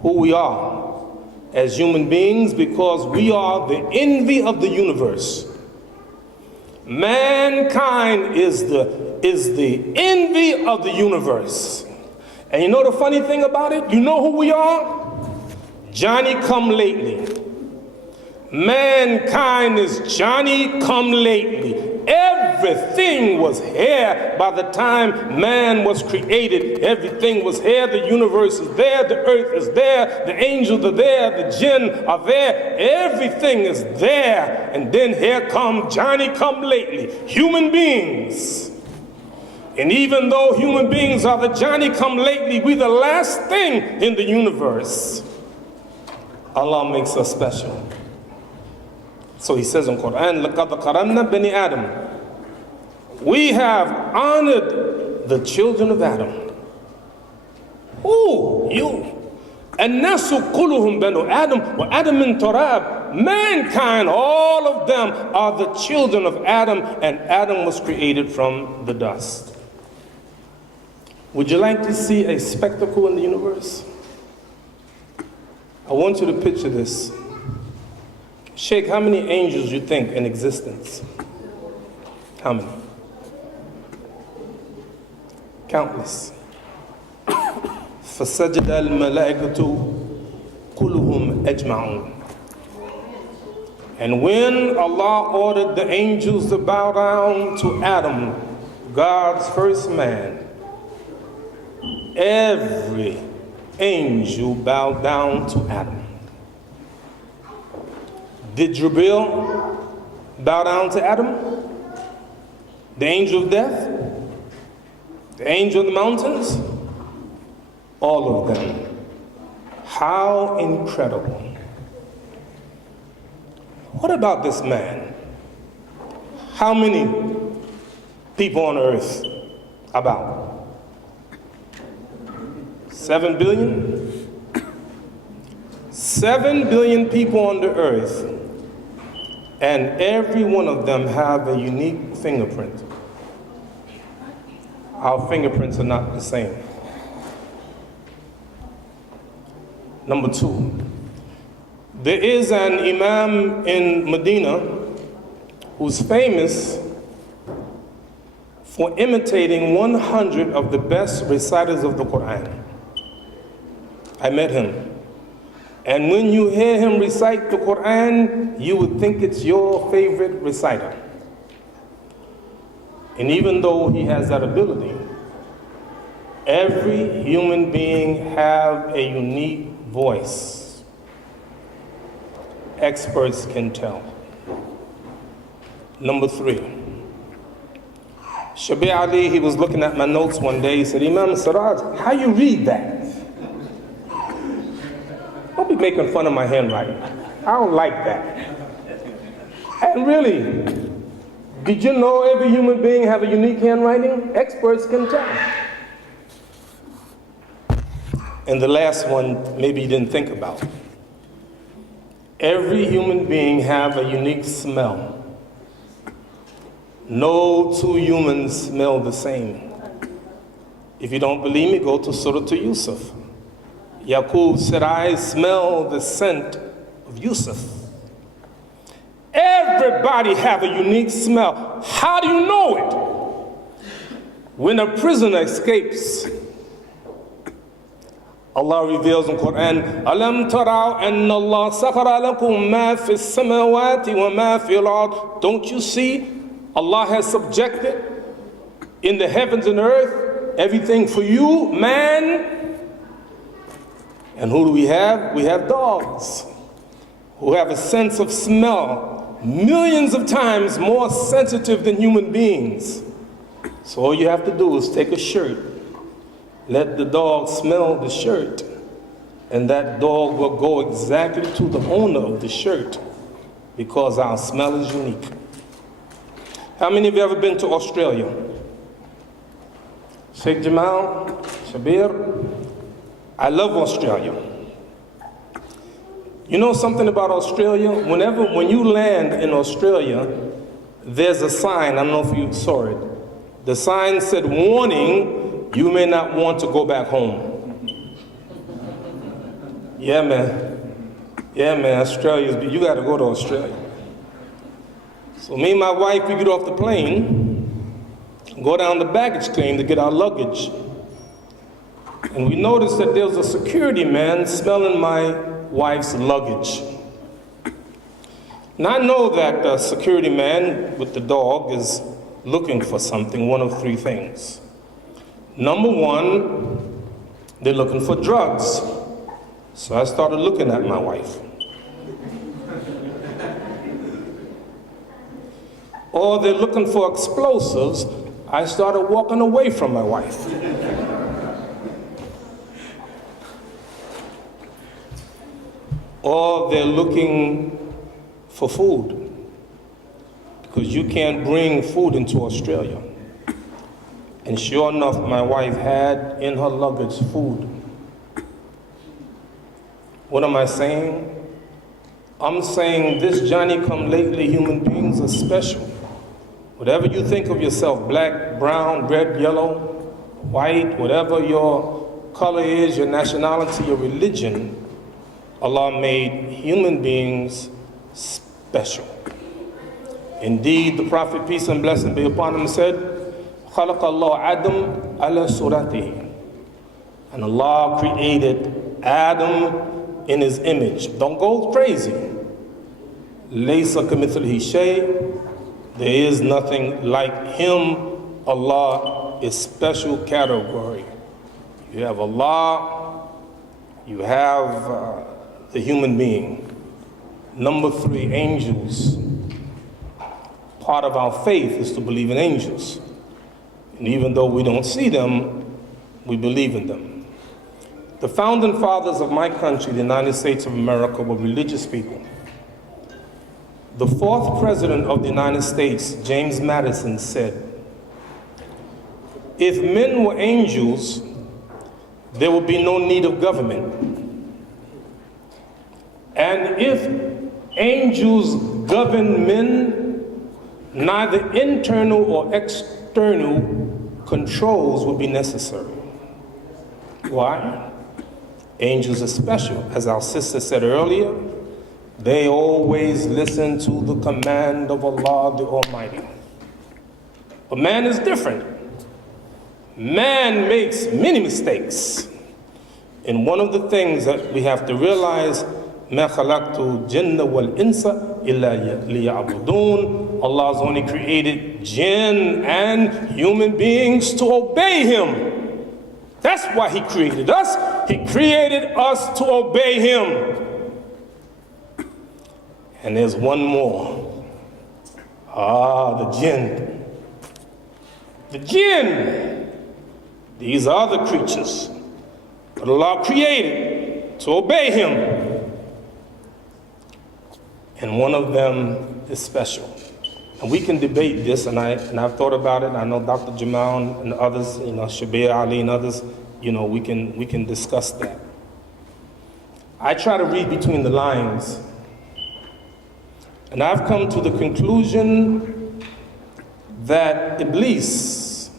who we are as human beings, because we are the envy of the universe. Mankind is the envy of the universe. And you know the funny thing about it? You know who we are? Johnny come lately. Mankind is Johnny come lately. Everything was here by the time man was created. Everything was here. The universe is there. The earth is there. The angels are there. The jinn are there. Everything is there. And then here come Johnny come lately. Human beings. And even though human beings are the Johnny come lately, we're the last thing in the universe. Allah makes us special. So he says in Quran, لَقَدْ قَرَمْنَا بَنِي Adam. We have honored the children of Adam. Who? You. النَّاسُ كُلُّهُمْ بَنُو Adam وَآدَمْ مِنْ تُرَابٍ. Mankind, all of them are the children of Adam, and Adam was created from the dust. Would you like to see a spectacle in the universe? I want you to picture this. Sheikh, how many angels you think in existence? How many? Countless. فَسَجَدَ الْمَلَائِكَةُ كُلُّهُمْ أَجْمَعُونَ. And when Allah ordered the angels to bow down to Adam, God's first man, every angel bowed down to Adam. Did Jibril bow down to Adam? The angel of death? The angel of the mountains? All of them. How incredible. What about this man? How many people on earth? About 7 billion? 7 billion people on the earth, and every one of them have a unique fingerprint. Our fingerprints are not the same. Number 2, there is an imam in Medina who's famous for imitating 100 of the best reciters of the Quran. I met him. And when you hear him recite the Quran, you would think it's your favorite reciter. And even though he has that ability, every human being have a unique voice. Experts can tell. Number 3. Shabir Ali, he was looking at my notes one day. He said, Imam Siraj, how you read that? Don't be making fun of my handwriting. I don't like that. And really, did you know every human being have a unique handwriting? Experts can tell. And the last one, maybe you didn't think about. Every human being have a unique smell. No two humans smell the same. If you don't believe me, go to Surah to Yusuf. Yaqub said, I smell the scent of Yusuf. Everybody have a unique smell. How do you know it? When a prisoner escapes, Allah reveals in Quran, Alam taraw anna Allah sakhara lakum ma fi samawati wa ma fi al-ard. Don't you see? Allah has subjected in the heavens and earth everything for you, man. And who do we have? We have dogs who have a sense of smell millions of times more sensitive than human beings. So all you have to do is take a shirt, let the dog smell the shirt, and that dog will go exactly to the owner of the shirt because our smell is unique. How many of you ever been to Australia? Sheikh Jamal, Shabir? I love Australia. You know something about Australia? When you land in Australia, there's a sign, I don't know if you saw it. The sign said, warning, you may not want to go back home. Yeah, man. Yeah, man, Australia, you gotta go to Australia. So me and my wife, we get off the plane, go down the baggage claim to get our luggage. And we noticed that there was a security man smelling my wife's luggage. And I know that the security man with the dog is looking for something, one of three things. Number one, they're looking for drugs. So I started looking at my wife. Or they're looking for explosives. I started walking away from my wife. Or they're looking for food, because you can't bring food into Australia. And sure enough, my wife had in her luggage food. What am I saying? I'm saying this Johnny-come-lately human beings are special. Whatever you think of yourself, black, brown, red, yellow, white, whatever your color is, your nationality, your religion, Allah made human beings special. Indeed, the Prophet, peace and blessing be upon him, said, خَلَقَ اللَّهُ آدَمَ عَلَى صُورَتِهِ. And Allah created Adam in his image. Don't go crazy. لَيْسَ كَمِثْلِهِ شَيْءٍ. There is nothing like him. Allah is special category. You have Allah, you have the human being. Number three, angels. Part of our faith is to believe in angels. And even though we don't see them, we believe in them. The founding fathers of my country, the United States of America, were religious people. The fourth president of the United States, James Madison, said, if men were angels, there would be no need of government. And if angels govern men, neither internal or external controls would be necessary. Why? Angels are special. As our sister said earlier, they always listen to the command of Allah the Almighty. But man is different. Man makes many mistakes. And one of the things that we have to realize, مَا خَلَقْتُ الْجِنَّ وَالْإِنسَ إِلَّا لِيَعْبُدُونَ. Allah's only created jinn and human beings to obey Him. That's why He created us. He created us to obey Him. And there's one more. The jinn. The jinn. These are the creatures that Allah created to obey Him. And one of them is special. And we can debate this, and I've thought about it. I know Dr. Jamal and others, Shabir Ali and others, we can discuss that. I try to read between the lines, and I've come to the conclusion that Iblis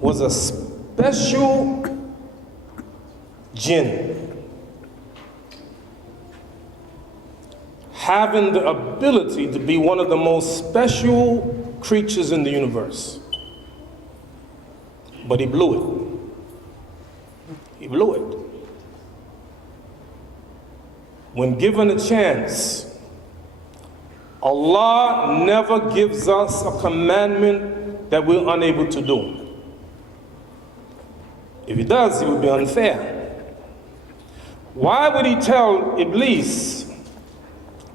was a special jinn, having the ability to be one of the most special creatures in the universe. But he blew it. He blew it. When given a chance, Allah never gives us a commandment that we're unable to do. If He does, it would be unfair. Why would He tell Iblis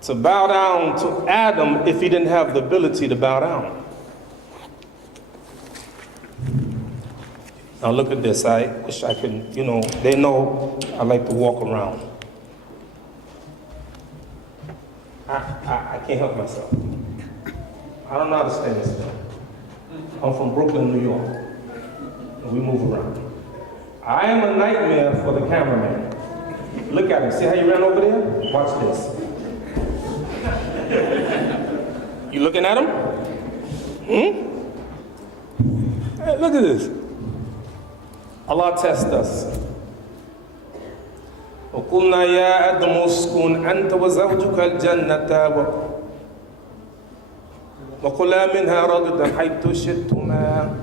to bow down to Adam if he didn't have the ability to bow down? Now look at this. I wish I could, they know I like to walk around. I can't help myself. I don't know how to stand still. I'm from Brooklyn, New York, and we move around. I am a nightmare for the cameraman. Look at him. See how you ran over there? Watch this. You looking at him? Hey, look at this. Allah tests us. وَقُلْنَا يَا آدَمُ اسْكُنْ أَنْتَ وَزَوْجُكَ الْجَنَّةَ وَكُلَا مِنْهَا رَغَدًا حَيْثُ شِئْتُمَا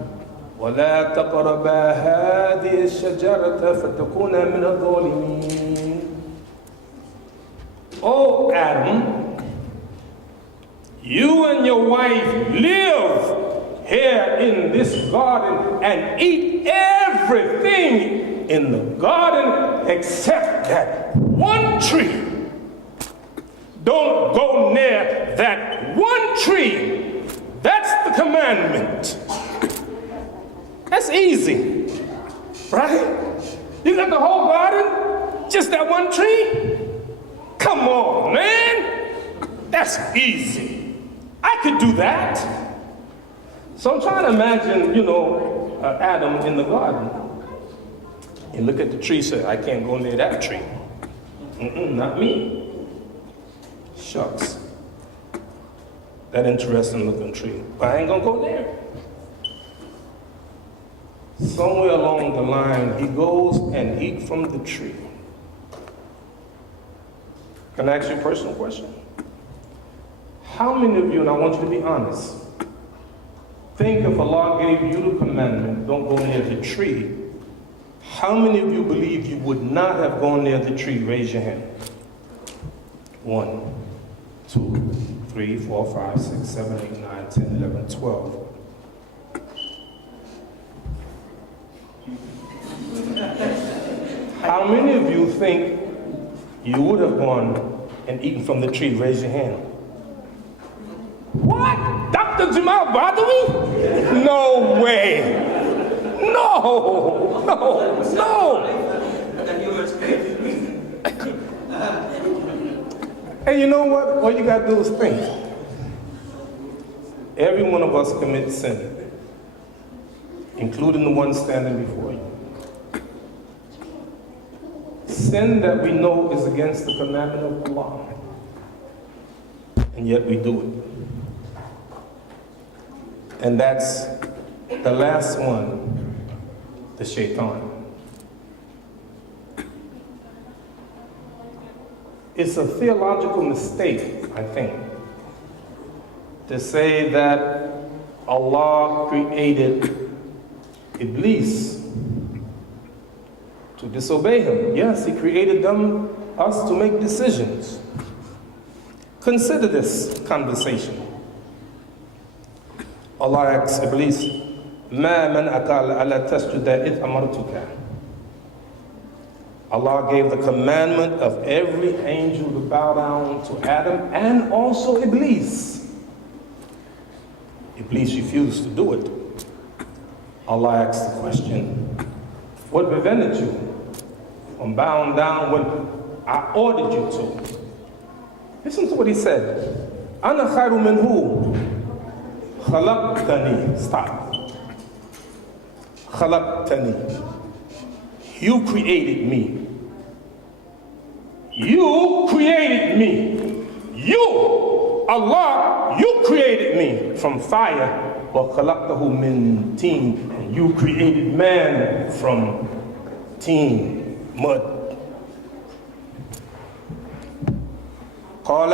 ولا تقربا هذه الشجرة فتكونا من الظالمين. Oh Adam, you and your wife live here in this garden and eat everything in the garden except that one tree. Don't go near that one tree. That's the commandment. That's easy, right? You got the whole garden, just that one tree? Come on, man. That's easy. I could do that. So I'm trying to imagine, Adam in the garden. And look at the tree, say, I can't go near that tree. Not me. Shucks. That interesting looking tree. But I ain't gonna go there. Somewhere along the line, he goes and eats from the tree. Can I ask you a personal question? How many of you, and I want you to be honest, think if Allah gave you the commandment, don't go near the tree, how many of you believe you would not have gone near the tree? Raise your hand. 1, 2, 3, 4, 5, 6, 7, 8, 9, 10, 11, 12. How many of you think you would have gone and eaten from the tree? Raise your hand. What? Dr. Jamal Badawi? No way. No. And you know what? All you got to do is think. Every one of us commits sin, including the one standing before you. Sin that we know is against the commandment of Allah, and yet we do it. And that's the last one, the shaitan. It's a theological mistake, I think, to say that Allah created Iblis to disobey him. Yes, he created us to make decisions. Consider this conversation. Allah asks Iblis, مَا مَنْعَكَ أَلَّا تَسْجُدَ إِذْ أَمَرْتُكَ. Allah gave the commandment of every angel to bow down to Adam and also Iblis. Iblis refused to do it. Allah asked the question, what prevented you from bowing down when I ordered you to? Listen to what he said. أَنَا خَيْرٌ مِنْهُ خَلَقْتَنِي. Stop. خَلَقْتَنِي. You created me. You created me. You, Allah, you created me from fire. وَخَلَقْتَهُ مِنْ طِينٍ. And you created man from teen, mud. قَالَ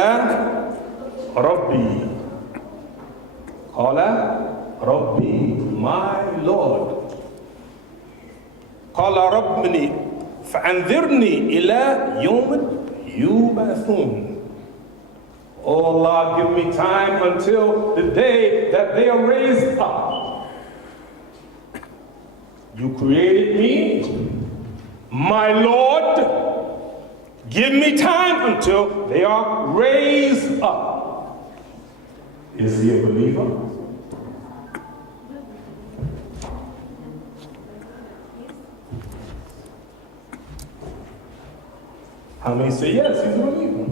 رَبِّي. قَالَ رَبِّي, my Lord. قال ربني فأنذرني إلى يوم يبعثون. Oh Allah, give me time until the day that they are raised up. You created me, my Lord. Give me time until they are raised up. Is he a believer? How many say yes, he's a believer?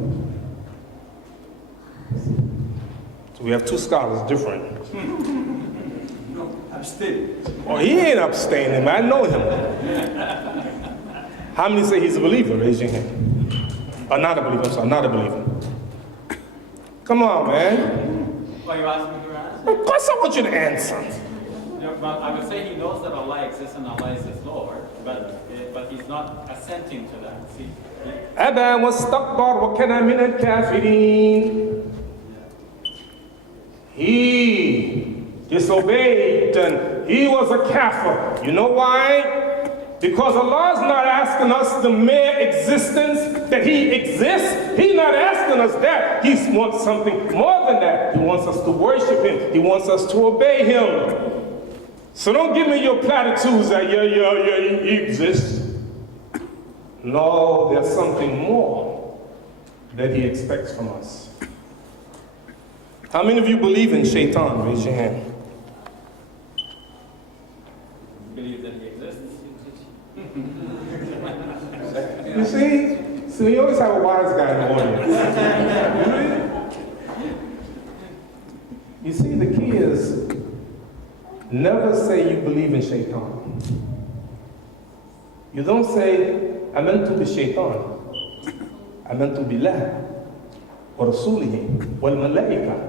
So we have two scholars, different. Oh, he ain't abstaining, man. I know him. How many say he's a believer? Raise your hand. Or not a believer, I'm sorry, not a believer. Come on, man. Well, you asked me to answer? Of course I want you to answer. Yeah, well, I would say he knows that Allah exists and Allah is his Lord, but he's not assenting to that. See? أبى واستكبر وكان من الكافرين. He disobeyed, and he was a kafir. You know why? Because Allah is not asking us the mere existence that He exists. He's not asking us that. He wants something more than that. He wants us to worship Him. He wants us to obey Him. So don't give me your platitudes that, He exists. No, there's something more that He expects from us. How many of you believe in Shaitan? Raise your hand. Believe that he exists. You see? So you always have a wise guy in the audience. You see, the key is never say you believe in Shaitan. You don't say, Amantu bi Shaitan. Amantu billah. Wa rasulihi. Wal malaika.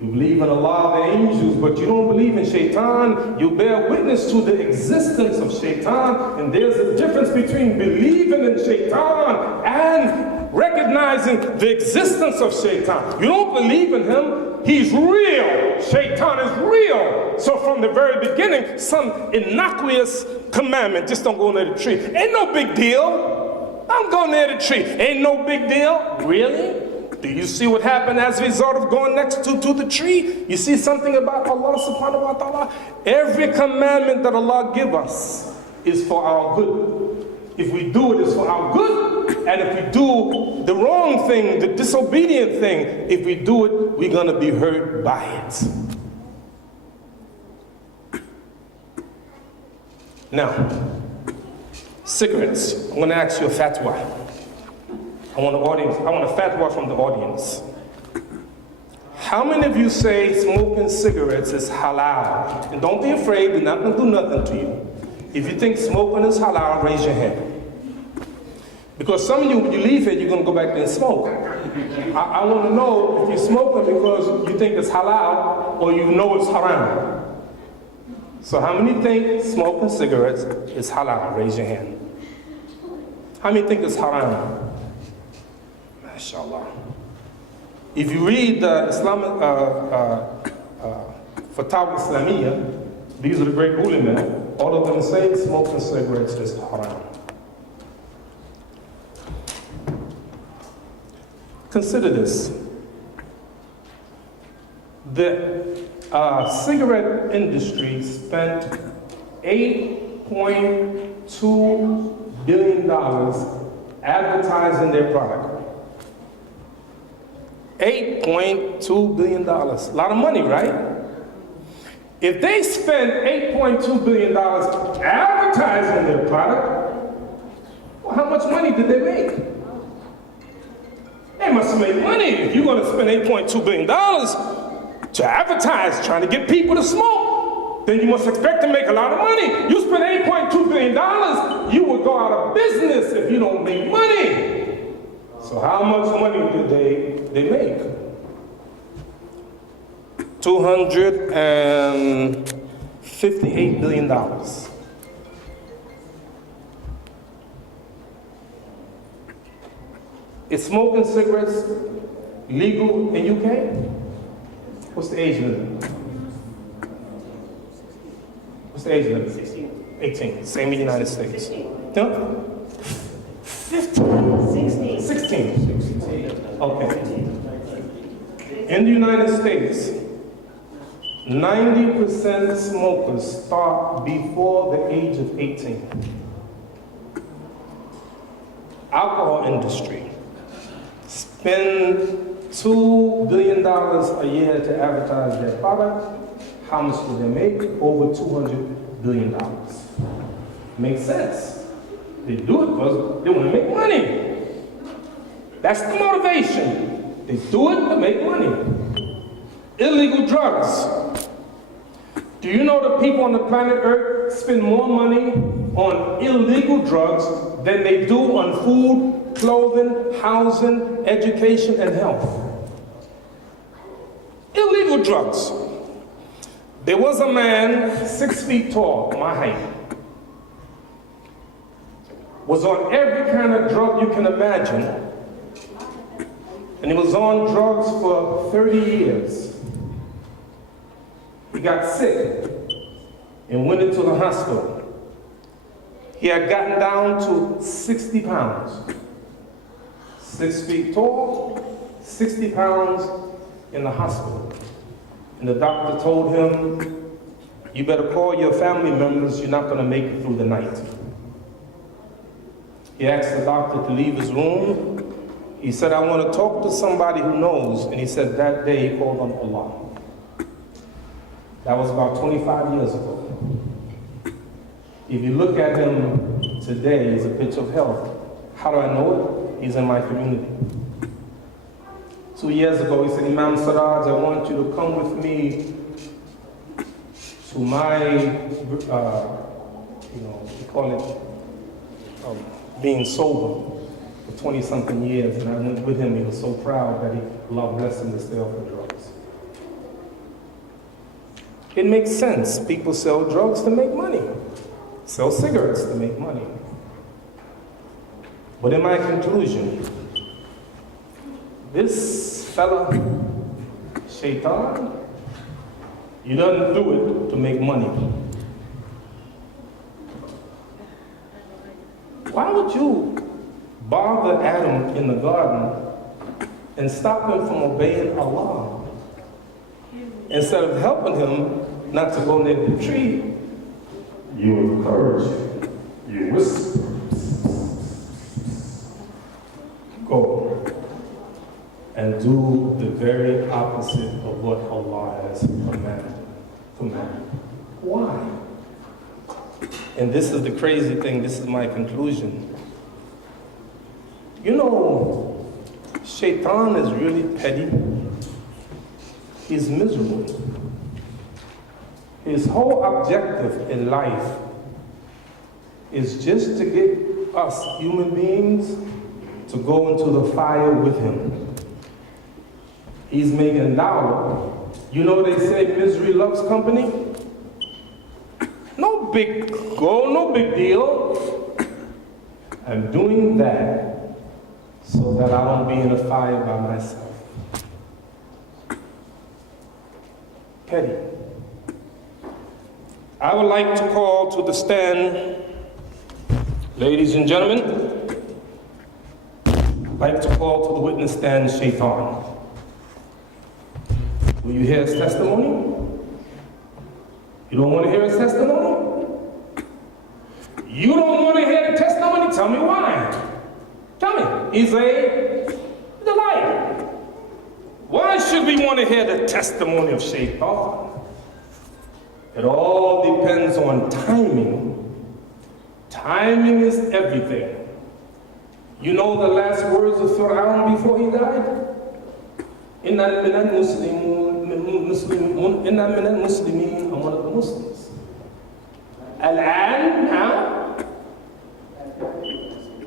You believe in Allah, the angels, but you don't believe in Shaitan. You bear witness to the existence of Shaitan. And there's a difference between believing in Shaitan and recognizing the existence of Shaitan. You don't believe in him. He's real. Shaitan is real. So from the very beginning, some innocuous commandment, just don't go near the tree. Ain't no big deal. I'm going near the tree. Ain't no big deal. Really? Do you see what happened as a result of going next to the tree? You see something about Allah subhanahu wa ta'ala? Every commandment that Allah give us is for our good. If we do it, it's for our good. And if we do the wrong thing, the disobedient thing, if we do it, we're going to be hurt by it. Now, cigarettes. I'm going to ask you a fatwa. I want a fatwa from the audience. How many of you say smoking cigarettes is halal? And don't be afraid, we're not going to do nothing to you. If you think smoking is halal, raise your hand. Because some of you, when you leave here, you're going to go back there and smoke. I want to know if you're smoking because you think it's halal or you know it's haram. So how many think smoking cigarettes is halal? Raise your hand. How many think it's haram? MashaAllah. If you read the Islamic Fatawa Islamiyya, these are the great ulama, all of them say smoking cigarettes is haram. Consider this. The cigarette industry spent $8.2 billion advertising their product. $8.2 billion. A lot of money, right? If they spend $8.2 billion advertising their product, well, how much money did they make? They must have made money. If you're going to spend $8.2 billion to advertise, trying to get people to smoke, then you must expect to make a lot of money. You spend $8.2 billion, you will go out of business if you don't make money. So how much money did they make? $258 billion. Is smoking cigarettes legal in UK? What's the age limit? What's the age limit? 16. 18. Same in the United States. 15. No? 15. 16. Okay. In the United States, 90% smokers start before the age of 18. Alcohol industry spend $2 billion a year to advertise their product. How much do they make? Over $200 billion. Makes sense. They do it because they want to make money. That's the motivation. They do it to make money. Illegal drugs. Do you know that people on the planet Earth spend more money on illegal drugs than they do on food, clothing, housing, education, and health? Illegal drugs. There was a man 6 feet tall, my height, was on every kind of drug you can imagine, and he was on drugs for 30 years. He got sick and went into the hospital. He had gotten down to 60 pounds. 6 feet tall, 60 pounds in the hospital. And the doctor told him, you better call your family members, you're not gonna make it through the night. He asked the doctor to leave his room. He said, I want to talk to somebody who knows. And he said that day he called on Allah. That was about 25 years ago. If you look at him today, he's a picture of health. How do I know it? He's in my community. 2 years ago, he said, Imam Siraj, I want you to come with me to my, we call it being sober for 20-something years. And I went with him. He was so proud that Allah blessed him to stay off the drugs. It makes sense. People sell drugs to make money, sell cigarettes to make money. But in my conclusion, this fella, Shaitan, he doesn't do it to make money. Why would you bother Adam in the garden and stop him from obeying Allah? Instead of helping him not to go near the tree, you encourage him. You whisper, go and do the very opposite of what Allah has commanded. Why? And this is the crazy thing, this is my conclusion. You know, Shaitan is really petty. He's miserable. His whole objective in life is just to get us human beings to go into the fire with him. He's making $1. You know they say misery loves company? No big goal, no big deal. I'm doing that so that I don't be in a fire by myself. Petty. I would like to call to the stand, ladies and gentlemen, I'd like to call to the witness stand Shaitan. Will you hear his testimony? You don't want to hear his testimony? You don't want to hear the testimony? Tell me why. Tell me. He's a liar. Why should we want to hear the testimony of Shaitan? It all depends on timing. Timing is everything. You know the last words of Fir'aun before he died? Inna minal muslimin, I'm one of the Muslims. Al-an, now?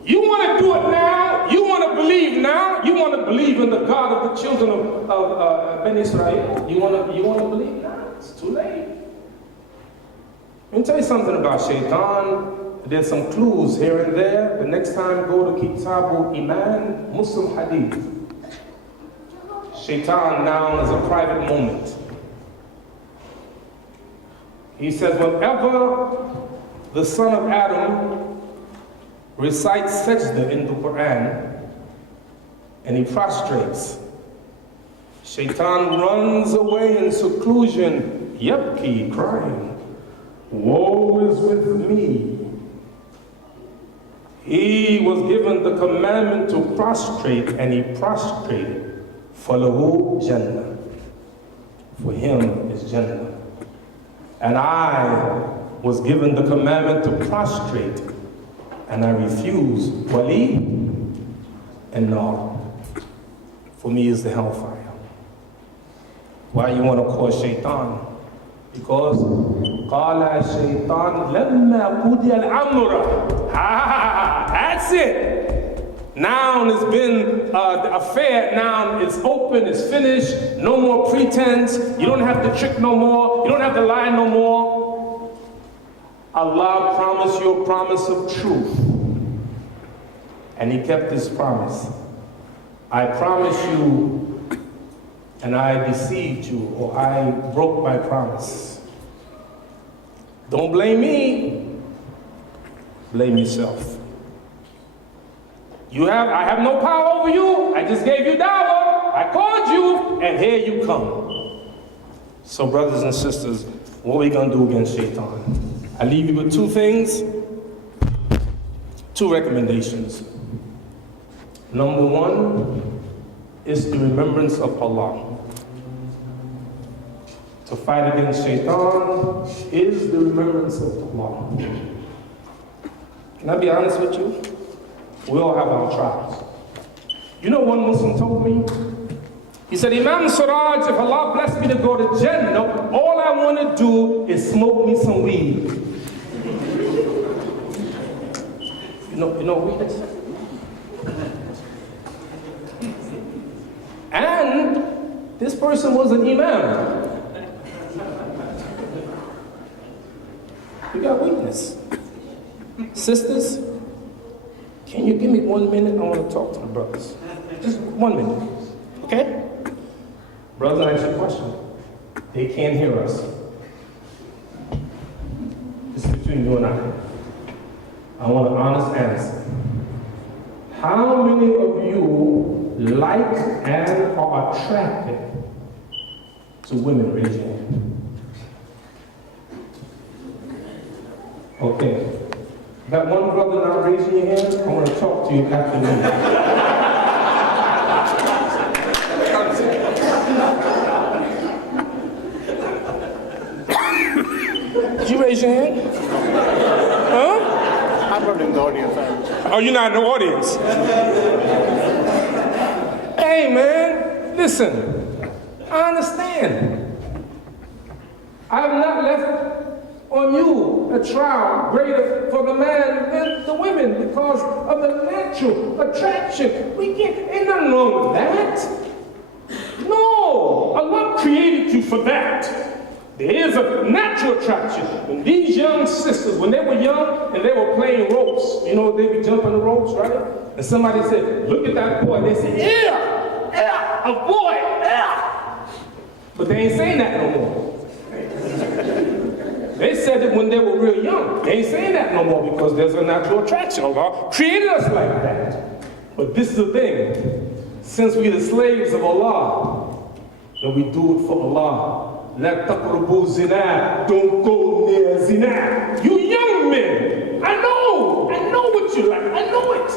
You want to do it now? You want to believe now? You want to believe in the God of the children of Ben Israel? You want to believe now? It's too late. Let me tell you something about Shaitan. There's some clues here and there. The next time, go to Kitabu Iman, Muslim Hadith. Shaitan now is a private moment. He says, whenever the son of Adam recites sajda in the Quran and he prostrates, Shaitan runs away in seclusion, yabki, crying, woe is with me. He was given the commandment to prostrate and he prostrated. فَلَهُ Jannah. For him is Jannah. And I was given the commandment to prostrate, and I refused. Wali and Nar. For me is the hellfire. Why you want to call Shaitan? Because قَالَ الشَّيْطَانِ لَمَّا قُضِيَ الْأَمْرَ. That's it. Now it's been the affair, now it's open, it's finished, no more pretense, you don't have to trick no more, you don't have to lie no more. Allah promised you a promise of truth, and He kept His promise. I promise you and I deceived you, or I broke my promise. Don't blame me, blame yourself. I have no power over you. I just gave you dawah. I called you, and here you come. So brothers and sisters, what are we gonna do against Shaitan? I leave you with two things, two recommendations. Number one is the remembrance of Allah. To fight against Shaitan is the remembrance of Allah. Can I be honest with you? We all have our trials. You know, one Muslim told me, he said, Imam Siraj, if Allah bless me to go to Jannah, all I want to do is smoke me some weed. You know weed? And this person was an imam. We got weakness. Sisters, can you give me 1 minute? I want to talk to the brothers. Just 1 minute, okay? Brothers, answer the question. They can't hear us. This is between you and I want an honest answer. How many of you like and are attracted to women? Raise your hand. Okay. That one brother not raising your hand, I want to talk to you after the Did you raise your hand? Huh? I'm not in the audience. Oh, you're not in the audience? Hey, man, listen. I understand. I have not left on you a trial greater for the man than the women because of the natural attraction. Ain't nothing wrong with that. No, Allah created you for that. There is a natural attraction. When these young sisters, when they were young and they were playing ropes, you know, they be jumping the ropes, right? And somebody said, look at that boy. They said, yeah, a boy, yeah. But they ain't saying that no more. They said it when they were real young. They ain't saying that no more because there's a natural attraction. Allah created us like that. But this is the thing. Since we're the slaves of Allah, then we do it for Allah. La taqrabu zina. Don't go near zina. You young men, I know what you like. I know it.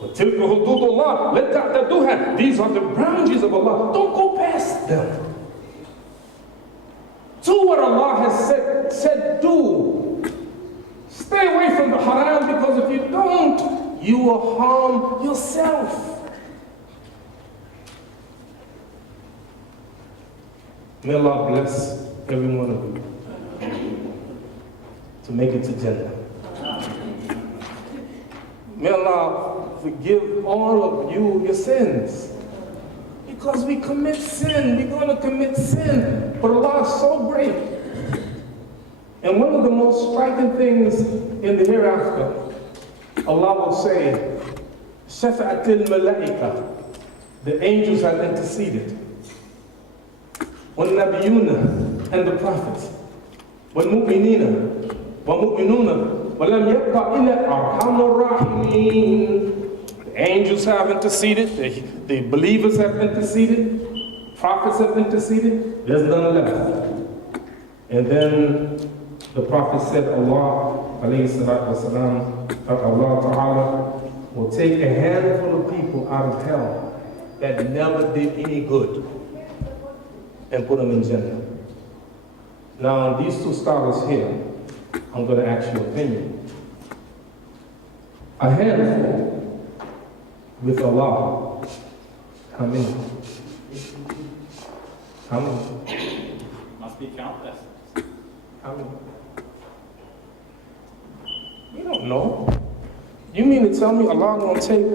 وَتِلْكَ حُدُودُ اللَّهِ لَا تَعْتَدُوهَا. These are the boundaries of Allah. Don't go past them. Do what Allah has said do. Stay away from the haram because if you don't, you will harm yourself. May Allah bless every one of you to make it to Jannah. May Allah forgive all of you your sins. Because we commit sin, we're going to commit sin. But Allah is so great. And one of the most striking things in the hereafter, Allah will say, Shafa'atil malaika, the angels have interceded. وَالنَّبِيُّونَ and the prophets. وَالْمُؤْمِنِينَ وَالْمُؤْمِنُونَ وَلَمْ يَبْقَ إِلَّا أَرْحَمُ الرَّاحِمِينَ. The angels have interceded, the believers have interceded, prophets have interceded, there's none left. And then the prophet said, Allah, alayhi salatu wasalam, Allah Ta'ala will take a handful of people out of hell that never did any good and put them in Jannah. Now, these two scholars here, I'm going to ask your opinion. A handful with Allah, how many? How many? Must be countless. How many? You don't know. You mean to tell me Allah gonna take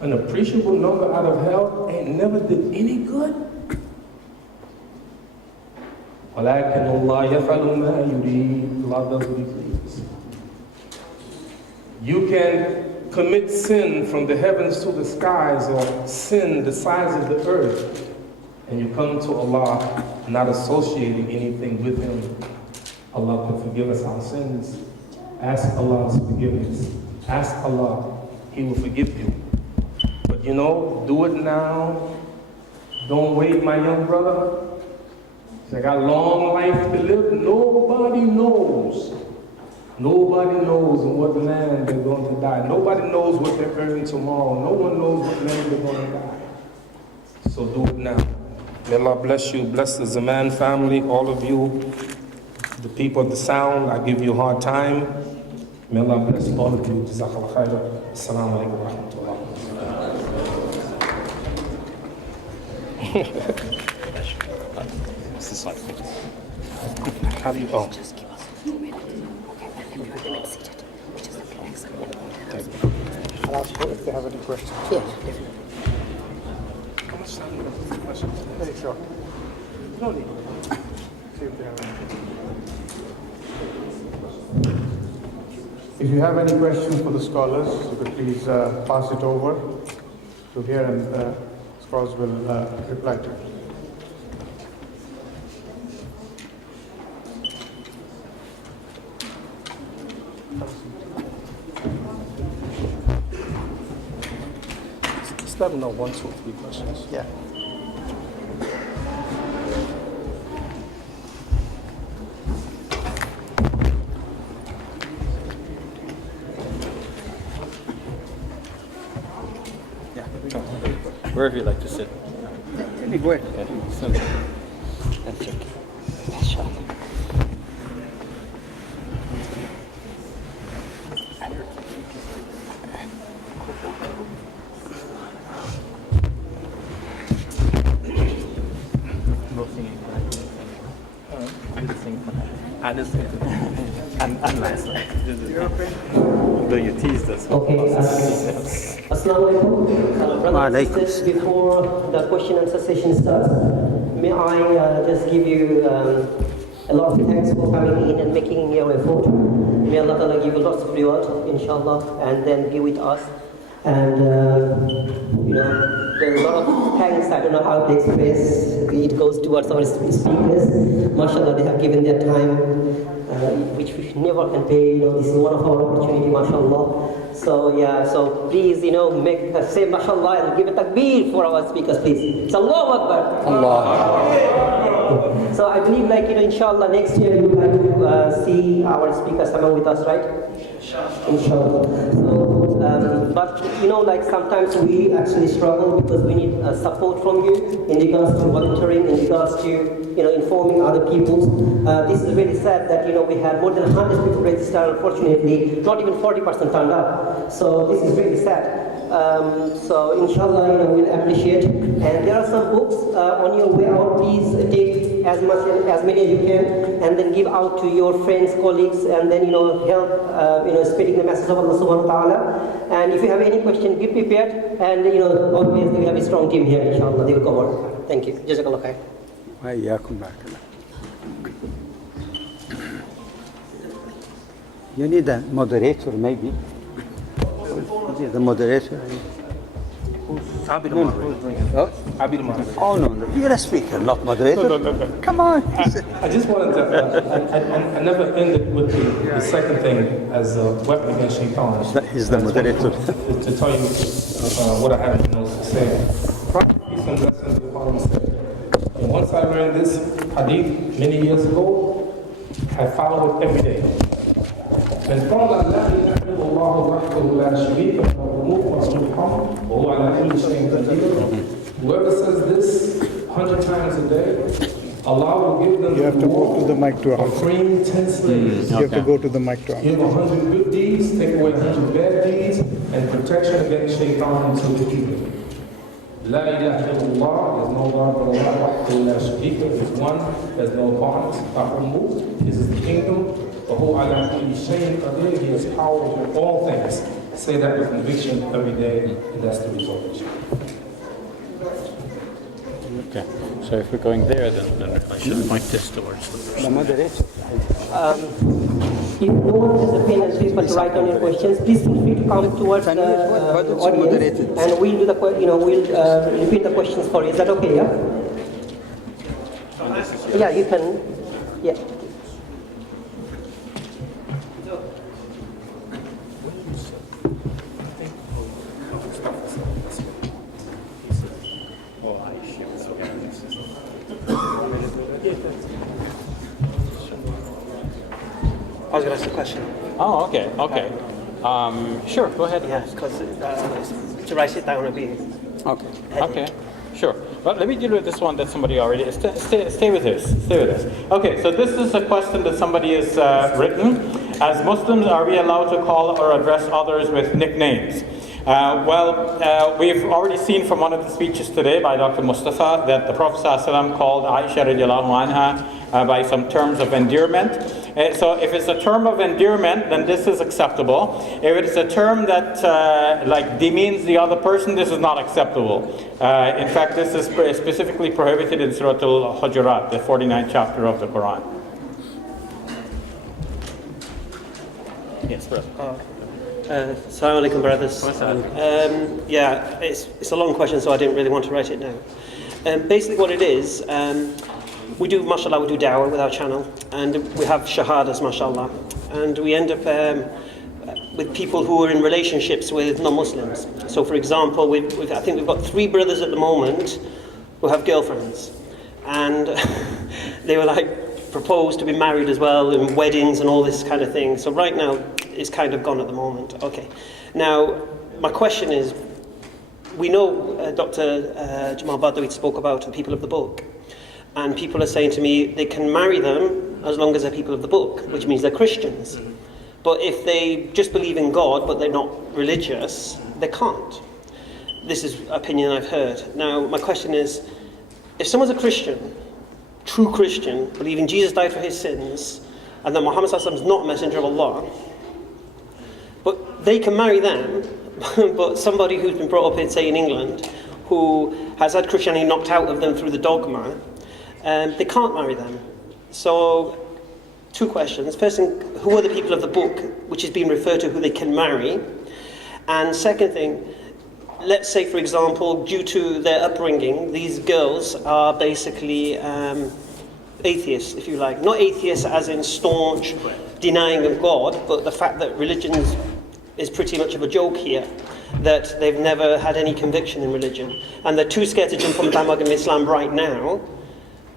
an appreciable number out of hell and never did any good? وَلَكِنَّ اللَّهَ يَفْعَلُ مَا يُرِيدُ. Allah does what He pleases. You can commit sin from the heavens to the skies or sin the size of the earth and you come to Allah not associating anything with Him, Allah can forgive us our sins. Ask Allah's forgiveness. Ask Allah, He will forgive you. But you know, do it now. Don't wait, my young brother. I got a long life to live. Nobody knows. Nobody knows in what land they're going to die. Nobody knows what they're earning tomorrow. No one knows what land they're going to die. So do it now. May Allah bless you, bless the Zaman family, all of you, the people of the sound. I give you a hard time. May Allah bless all of you. Jazakallah khairan. Assalamu alaikum wa rahmatullah. It's the side. How do you, oh. I'll ask if they have any questions. Very short. No need. See if they have any. If you have any questions for the scholars, you could please pass it over to here and scholars will reply to it. Just let them know 1, 2, 3 questions. Yeah. Wherever you like to sit. Go ahead. That's okay. I'm nice. Though you teased us. Okay. Assalamu alaikum. Brothers and sisters, before the question and answer session starts, may I just give you a lot of thanks for coming in and making your effort. May Allah Ta'ala give you lots of reward, inshallah, and then be with us. And you know, there's a lot of thanks, I don't know how to express. It goes towards our speakers. MashaAllah, they have given their time, which we never can pay. You know, this is one of our opportunity, MashaAllah. So yeah, so please, you know, say MashaAllah and give a takbir for our speakers, please. It's Allahu Akbar. Allah. So I believe, like, you know, inshallah, next year you would like to see our speakers among with us, right? Inshallah. So, but you know, like sometimes we actually struggle because we need support from you in regards to volunteering, in regards to, you know, informing other people. This is really sad that, you know, we had more than 100 people registered. Unfortunately, not even 40% turned up. So this is really sad. So inshallah, you know, we'll appreciate. And there are some books on your way out. Please take as many as you can, and then give out to your friends, colleagues, and then, you know, help you know, spreading the message of Allah Subhanahu wa Taala. And if you have any question, be prepared. And, you know, always we have a strong team here. Inshallah, they will cover. Thank you. Jazakallah khair. You need a moderator, maybe. You need a moderator. I'll be the moderator. Oh? I'll be the moderator. Oh, no, no. You're a speaker, not moderator. No. Come on. I just wanted to, I never ended with the second thing as a weapon against shaitan. He's the moderator. To tell you what I had in the notes to say. Prophet, peace and blessings be upon him, said, and once I learned this hadith many years ago, I followed it every day. من قال لا إله إلا الله وحده لا شريك له الملك وله الحمد وهو على كل شيء قدير. Whoever says this 100 times a day, Allah will give them. You have to go to the mic to of freeing 10 slaves. You have to go to the mic to Give 100 good deeds, take away 100 bad deeds, and protection against shaitan until the kingdom. La ilaha illallah, there's no God but Allah, wahdahu la sharika lahu, is one, there's no partners, this is the kingdom. وَهُوَ عَلَى كُلِّ شَيْءٍ قَدِيرٌ, He is powerful in all things. Say that with conviction every day, and that's the result. Okay. So if we're going there, then I should point this towards the person. The moderator. If no one has a pen and paper to write on your questions, please feel free to come towards the audience, and we'll do the we'll repeat the questions for you. Is that okay? Yeah. Yeah, you can. Yeah. I was going to ask a question. Oh, okay, okay. Sure, go ahead. Yes, because to write it down would be Okay. Okay. Sure. But let me deal with this one that somebody already. Stay with this. Stay with this. Okay. So this is a question that somebody has written. As Muslims, are we allowed to call or address others with nicknames? We've already seen from one of the speeches today by Dr. Mustafa that the Prophet ﷺ called Aisha radiallahu anha by some terms of endearment. So if it's a term of endearment, then this is acceptable. If it's a term that like demeans the other person, this is not acceptable. In fact, this is specifically prohibited in Surah Al-Hujurat, the 49th chapter of the Quran. Yes, brother. Assalamu alaikum, brothers. Yeah, it's a long question, so I didn't really want to write it down. Basically what it is, we do da'wah with our channel, and we have shahadas, mashallah, and we end up with people who are in relationships with non-Muslims. So for example, I think we've got 3 brothers at the moment who have girlfriends, and they were like proposed to be married as well, and weddings and all this kind of thing. So right now, it's kind of gone at the moment. Okay. Now, my question is, we know Dr. Jamal Badawi spoke about the people of the book, and people are saying to me they can marry them as long as they're people of the book, which means they're Christians. But if they just believe in God but they're not religious, they can't. This is opinion I've heard. Now, my question is, if someone's a Christian, true Christian, believing Jesus died for his sins, and that Muhammad is not a messenger of Allah, but they can marry them, but somebody who's been brought up in, say, in England, who has had Christianity knocked out of them through the dogma, they can't marry them. So, 2 questions. First thing, who are the people of the book, which is being referred to, who they can marry? And second thing, let's say, for example, due to their upbringing, these girls are basically atheists, if you like. Not atheists as in staunch denying of God, but the fact that religion is pretty much of a joke here, that they've never had any conviction in religion. And they're too scared to jump on the bandwagon of Islam right now.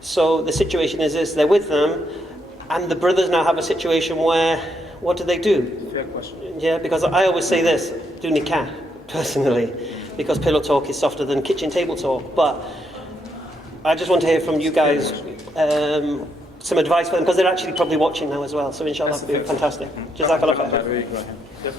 So the situation is this, they're with them, and the brothers now have a situation where, what do they do? Fair question. Yeah, because I always say this, do nikah, personally, because pillow talk is softer than kitchen table talk. But I just want to hear from you guys some advice for them, because they're actually probably watching now as well. So inshallah, it'll be fantastic. Jazakallah khair.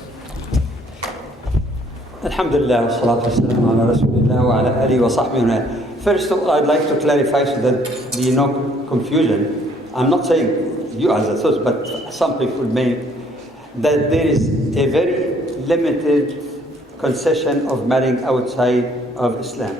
Alhamdulillah, salatu wassalamu ala rasulillah wa ala alihi wa sahbihi. First of all, I'd like to clarify so that there be no confusion. I'm not saying you as a source, but some people may, that there is a very limited concession of marrying outside of Islam.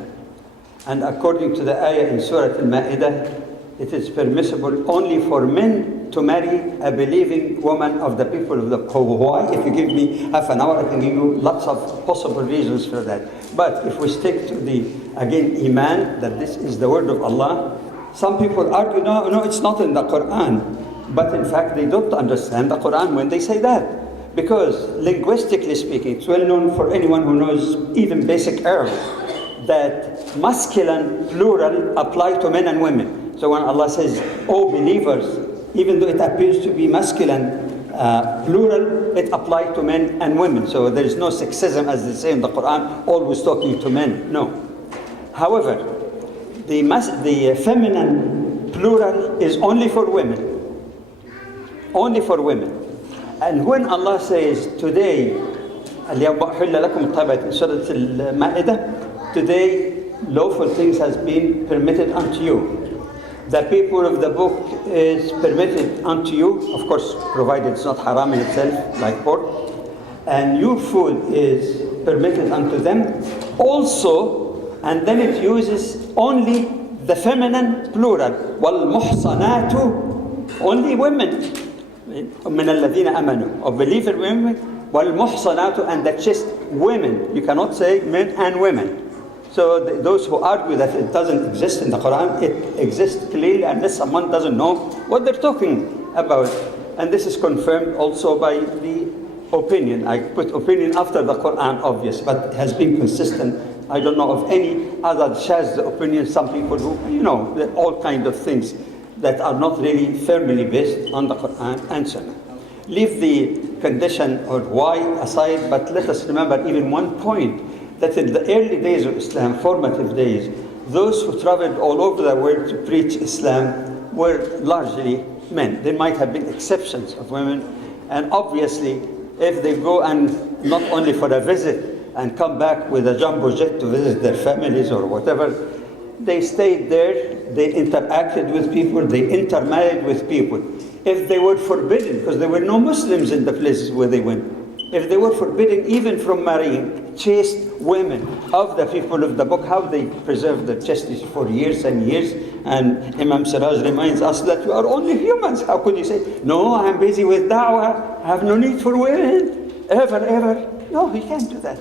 And according to the ayah in Surah Al-Ma'idah, it is permissible only for men to marry a believing woman of the people of the book. Why? If you give me half an hour, I can give you lots of possible reasons for that. But if we stick to the, again, Iman, that this is the word of Allah, some people argue, no, it's not in the Quran. But in fact, they don't understand the Quran when they say that. Because linguistically speaking, it's well known for anyone who knows even basic Arabic, that masculine plural apply to men and women. So when Allah says, "O believers," even though it appears to be masculine plural, it applies to men and women. So there is no sexism, as they say in the Quran, always talking to men. No. However, the feminine plural is only for women. Only for women. And when Allah says today, in Surah Al-Ma'idah, today lawful things has been permitted unto you. The people of the book is permitted unto you, of course, provided it's not haram in itself, like pork. And your food is permitted unto them. Also, and then it uses only the feminine plural. وَالْمُحْصَنَاتُ, only women. مِنَ الَّذِينَ أَمَنُوا, of believer women. وَالْمُحْصَنَاتُ, and that's just women. You cannot say men and women. So those who argue that it doesn't exist in the Quran, it exists clearly unless someone doesn't know what they're talking about. And this is confirmed also by the opinion. I put opinion after the Quran, obvious, but has been consistent. I don't know of any other Shaz opinion. Some people who, all kind of things that are not really firmly based on the Quran and Sunnah. Leave the condition or why aside, but let us remember even one point, that in the early days of Islam, formative days, those who traveled all over the world to preach Islam were largely men. There might have been exceptions of women, and obviously if they go and not only for a visit and come back with a jumbo jet to visit their families or whatever, they stayed there, they interacted with people, they intermarried with people. If they were forbidden, because there were no Muslims in the places where they went, if they were forbidden even from marrying chaste women of the people of the book, how they preserved their chastity for years and years. And Imam Siraj reminds us that you are only humans. How could you say, no, I'm busy with da'wah, I have no need for women, ever. No, he can't do that.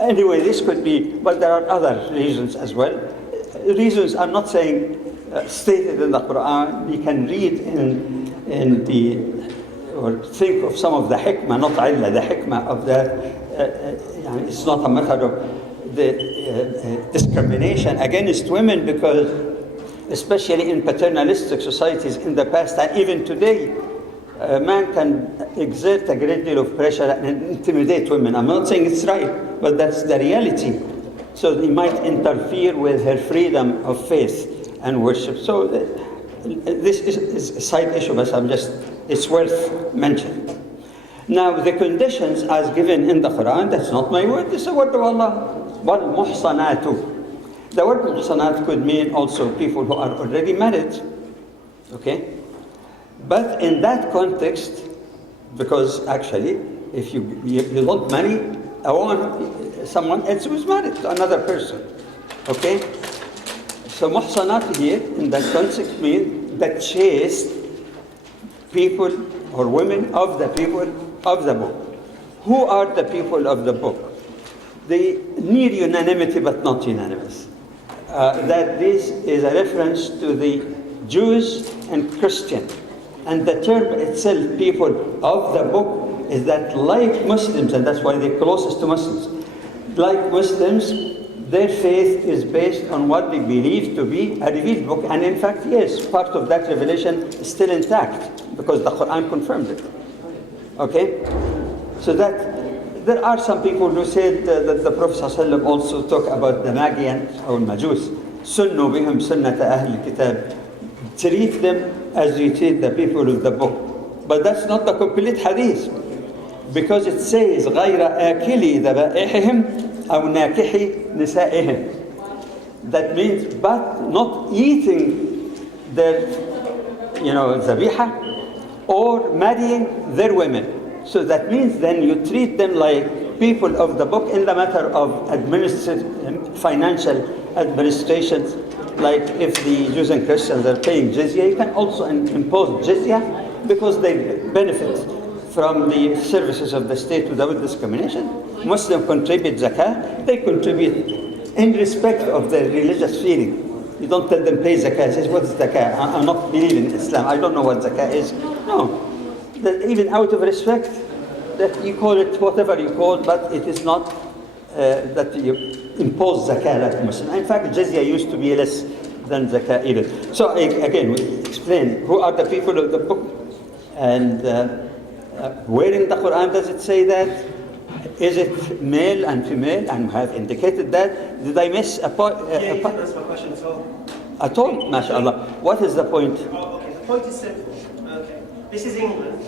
Anyway, this could be, but there are other reasons as well. Reasons I'm not saying stated in the Quran. You can read in the, or think of some of the hikmah, not illah, the hikmah of that. It's not a matter of the discrimination against women, because especially in paternalistic societies in the past and even today, a man can exert a great deal of pressure and intimidate women. I'm not saying it's right, but that's the reality. So he might interfere with her freedom of faith and worship. So this is a side issue, but it's worth mentioning. Now, the conditions as given in the Quran, that's not my word, it's the word of Allah. وَالْمُحْصَنَاتُ. The word muhsanat could mean also people who are already married, okay? But in that context, because actually, if you don't marry someone else who is married to another person, okay? So muhsanat here, in that context, means that chaste people or women of the people of the book. Who are the people of the book? They need unanimity, but not unanimous. That this is a reference to the Jews and Christians. And the term itself, people of the book, is that like Muslims, and that's why they're closest to Muslims, like Muslims, their faith is based on what they believe to be a revealed book. And in fact, yes, part of that revelation is still intact, because the Quran confirmed it. Okay? So that there are some people who said that the Prophet ﷺ also talked about the Magians or Majus. Sunnu bihim sunnata ahl kitab. Treat them as you treat the people of the book. But that's not the complete hadith. Because it says, غَيْرَ آكِلِ ذَبَائِحِهِمْ أَوْ نَاكِحِ نِسَائِهِمْ. That means, but not eating their, zabiha, or marrying their women. So that means then you treat them like people of the book in the matter of financial administrations. Like if the Jews and Christians are paying jizya, you can also impose jizya because they benefit from the services of the state without discrimination. Muslims contribute zakah, they contribute in respect of their religious feeling. You don't tell them pay zakah. Says, what is zakah? I'm not believing in Islam. I don't know what zakah is. No. That even out of respect, that you call it whatever you call, but it is not that you impose zakah like Muslim. In fact, jizya used to be less than zakah even. So again, we explain who are the people of the book, and where in the Quran does it say that? Is it male and female? And we have indicated that. Did I miss a point? Yeah, you didn't answer my question at all. At all? MashaAllah. What is the point? Oh, okay. The point is simple. Okay. This is England,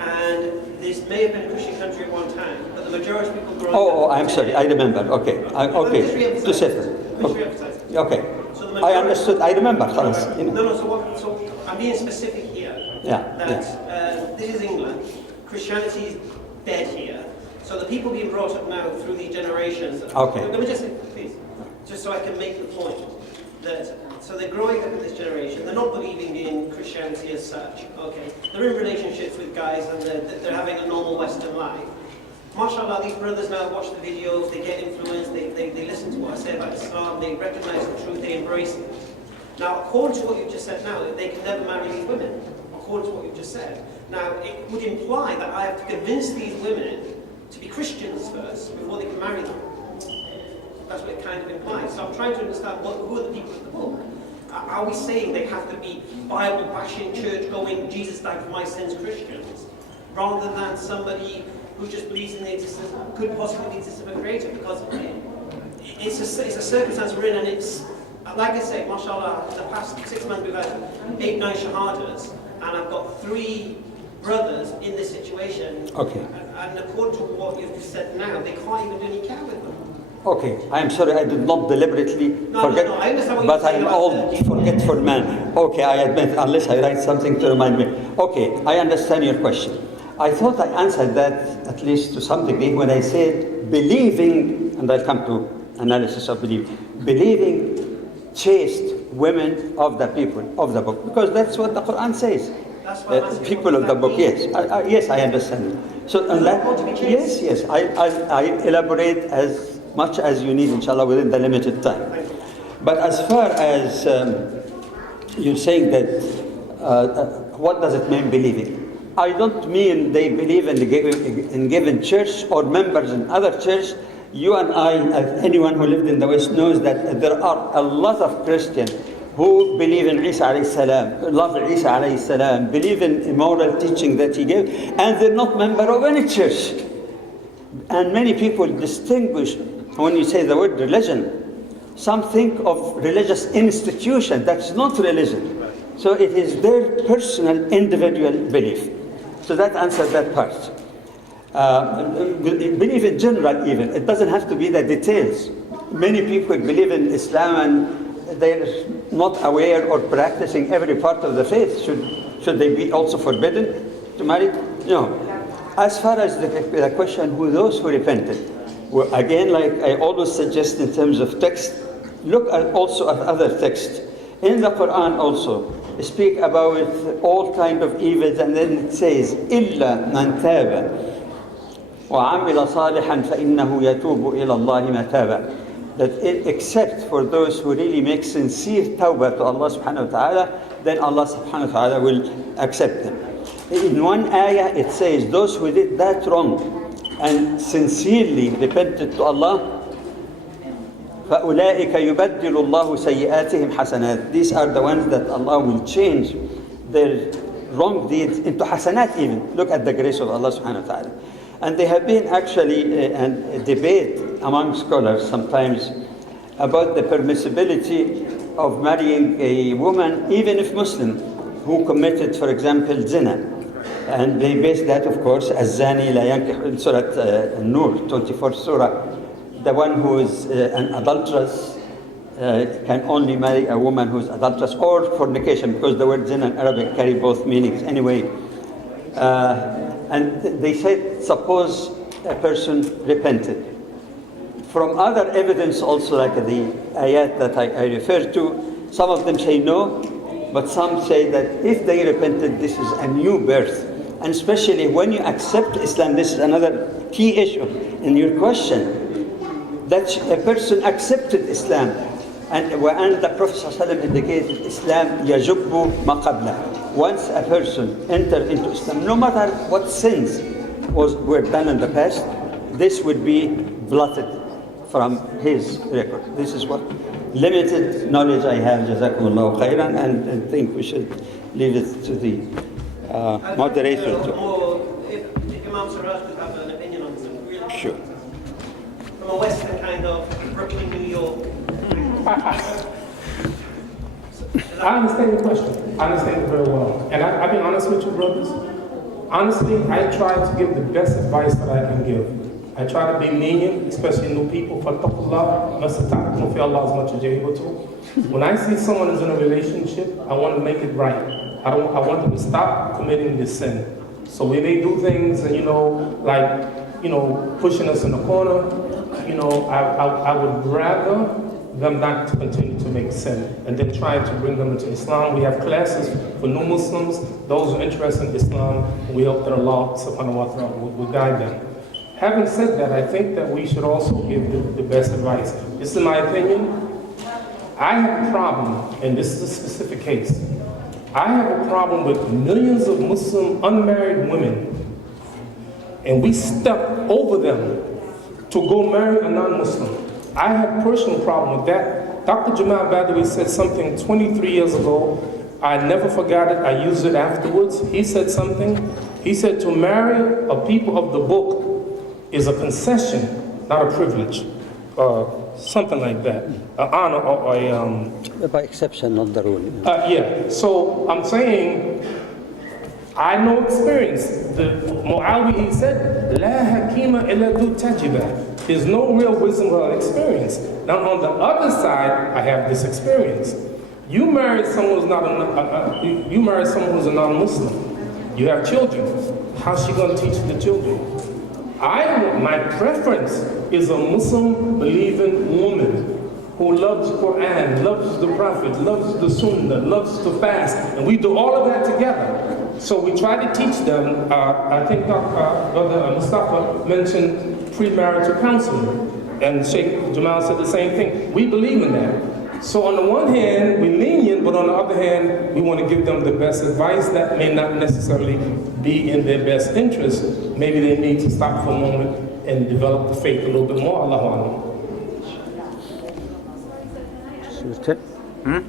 and this may have been a Christian country at one time, but the majority of people growing up... Oh, I'm sorry. I remember. Okay. Okay. To settle. Okay. So I understood. I remember. No, so I'm being specific here. Yeah. That this is England. Christianity is dead here. So the people being brought up now through these generations... Okay. Let me just say, please, just so I can make the point, that so they're growing up in this generation, they're not believing in Christianity as such, okay? They're in relationships with guys and they're having a normal Western life. MashaAllah, these brothers now watch the videos, they get influenced, they listen to what I say about Islam, they recognize the truth, they embrace it. Now, according to what you just said now, they can never marry these women, according to what you just said. Now, it would imply that I have to convince these women to be Christians first before they can marry them. That's what it kind of implies. So I'm trying to understand who are the people of the book. Are we saying they have to be Bible-bashing, church-going, Jesus died for my sins Christians, rather than somebody who just believes in the existence, could possibly the existence of a creator? Because it's a circumstance we're in, and it's, like I say, mashallah, the past 6 months we've had 8, 9 shahadas, and I've got 3 brothers in this situation. Okay. And according to what you've just said now, they can't even do any care with them. Okay, I'm sorry, I did not deliberately forget, I understand what but you're saying I'm about old, the forgetful man. Okay, I admit, unless I write something to remind me. Okay, I understand your question. I thought I answered that, at least to some degree, when I said believing, and I'll come to analysis of belief, believing chaste women of the people of the book, because that's what the Quran says. That's what I'm asking, People of the book, yes. Yes, I understand. So, yes, I elaborate as much as you need, inshallah, within the limited time. But as far as you're saying that, what does it mean believing? I don't mean they believe in given church or members in other church. You and I, anyone who lived in the West knows that there are a lot of Christians who believe in Isa alayhi salam, love Isa alayhi salam, believe in immoral teaching that he gave, and they're not member of any church. And many people distinguish, when you say the word religion, some think of religious institution. That's not religion. So it is their personal, individual belief. So that answers that part. Believe in general even. It doesn't have to be the details. Many people believe in Islam and they're not aware or practicing every part of the faith. Should they be also forbidden to marry? No. As far as the question, who those who repented, well, again, like I always suggest in terms of text, look also at other texts. In the Quran also, speak about all kind of evils, and then it says, إِلَّا مَنْ تَابَ وَعَمِلَ صَالِحًا فَإِنَّهُ يَتُوبُ إِلَى اللَّهِ مَتَابًا. That except for those who really make sincere tawbah to Allah subhanahu wa ta'ala, then Allah subhanahu wa ta'ala will accept them. In one ayah it says, those who did that wrong and sincerely repented to Allah, فَأُولَٰئِكَ يُبَدِّلُ اللَّهُ سَيِّئَاتِهِمْ حَسَنَاتٍ. These are the ones that Allah will change their wrong deeds into hasanat even. Look at the grace of Allah subhanahu wa ta'ala. And there have been actually a debate among scholars sometimes about the permissibility of marrying a woman, even if Muslim, who committed, for example, zina. And they base that, of course, as zani la yankih, in Surah An-Nur, 24th Surah. The one who is an adulteress can only marry a woman who is adulteress, or fornication, because the word zina in Arabic carry both meanings anyway. And they said, suppose a person repented. From other evidence also, like the ayat that I referred to, some of them say no, but some say that if they repented, this is a new birth. And especially when you accept Islam, this is another key issue in your question, that a person accepted Islam. And the Prophet ﷺ indicated Islam yajubbu ma qabla. Once a person entered into Islam, no matter what sins were done in the past, this would be blotted from his record. This is what limited knowledge I have, jazakumullahu khairan, and I think we should leave it to the moderator. If Imam Siraj could have an opinion on something, really. Sure. From a Western kind of Brooklyn, New York. I understand your question. I understand it very well. And I'll be honest with you, brothers. Honestly, I try to give the best advice that I can give. I try to be lenient, especially new people. Fattaqullah, masata'akum fi Allah as much as you're able to. When I see someone is in a relationship, I want to make it right. I want them to stop committing this sin. So when they do things and, pushing us in the corner, I would rather them not to continue to make sin and then try to bring them into Islam. We have classes for new Muslims, those who are interested in Islam, we hope that Allah subhanahu wa ta'ala will guide them. Having said that, I think that we should also give the best advice. This is my opinion. I have a problem, and this is a specific case. I have a problem with millions of Muslim unmarried women, and we step over them to go marry a non-Muslim. I have a personal problem with that. Dr. Jamal Badawi said something 23 years ago. I never forgot it. I used it afterwards. He said something. He said to marry a people of the book is a concession, not a privilege. Something like that. An honor or a... By exception, not the rule. Yeah, so I'm saying, I know experience. The Muawiyah, he said, La hakima illa du tajibah. There's no real wisdom without experience. Now on the other side, I have this experience. You married someone who's not you married someone who's a non-Muslim. You have children. How's she going to teach the children? My preference is a Muslim believing woman who loves Quran, loves the Prophet, loves the Sunnah, loves to fast, and we do all of that together. So we try to teach them. I think Brother Mustafa mentioned premarital counseling, and Sheikh Jamal said the same thing. We believe in that. So on the one hand, we're lenient, but on the other hand, we want to give them the best advice that may not necessarily be in their best interest. Maybe they need to stop for a moment and develop the faith a little bit more. Allahu Akbar.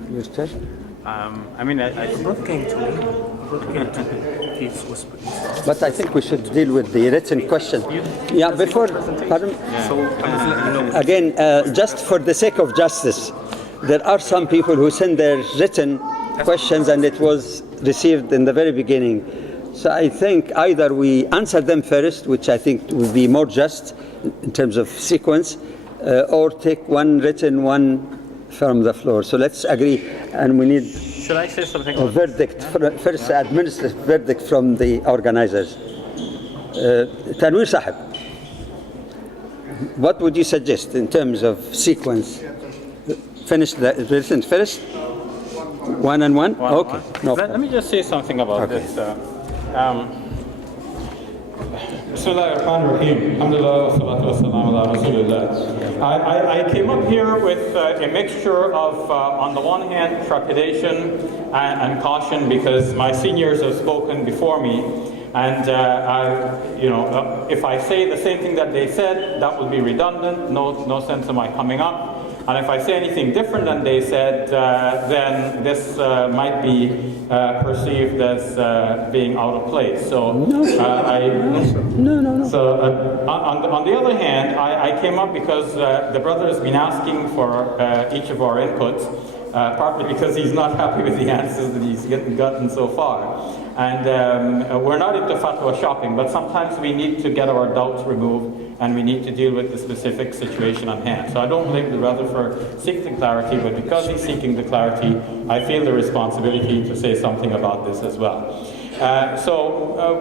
Your turn? I mean, I Brother came to me. He's whispering. But I think we should deal with the written question. Yeah, before, pardon? So I'm just letting you know. Again, just for the sake of justice, there are some people who send their written questions and it was received in the very beginning. So I think either we answer them first, which I think would be more just in terms of sequence, or take one written, one from the floor. So let's agree, and we need should I say something? a verdict, first administrative verdict from the organizers. Tanwir Sahib, what would you suggest in terms of sequence? Finish the written first? One and one? Okay. No. Let me just say something about this. Bismillah ar-Rahman ar-Rahim. Alhamdulillah wa salatu wa salam ala Rasulillah. I came up here with a mixture of, on the one hand, trepidation and caution, because my seniors have spoken before me, and if I say the same thing that they said, that would be redundant. No sense in my coming up. And if I say anything different than they said, then this might be perceived as being out of place. So, So on the other hand, I came up because the brother has been asking for each of our inputs, partly because he's not happy with the answers that he's gotten so far. And we're not into fatwa shopping, but sometimes we need to get our doubts removed, and we need to deal with the specific situation on hand. So I don't blame the brother for seeking clarity, but because he's seeking the clarity, I feel the responsibility to say something about this as well.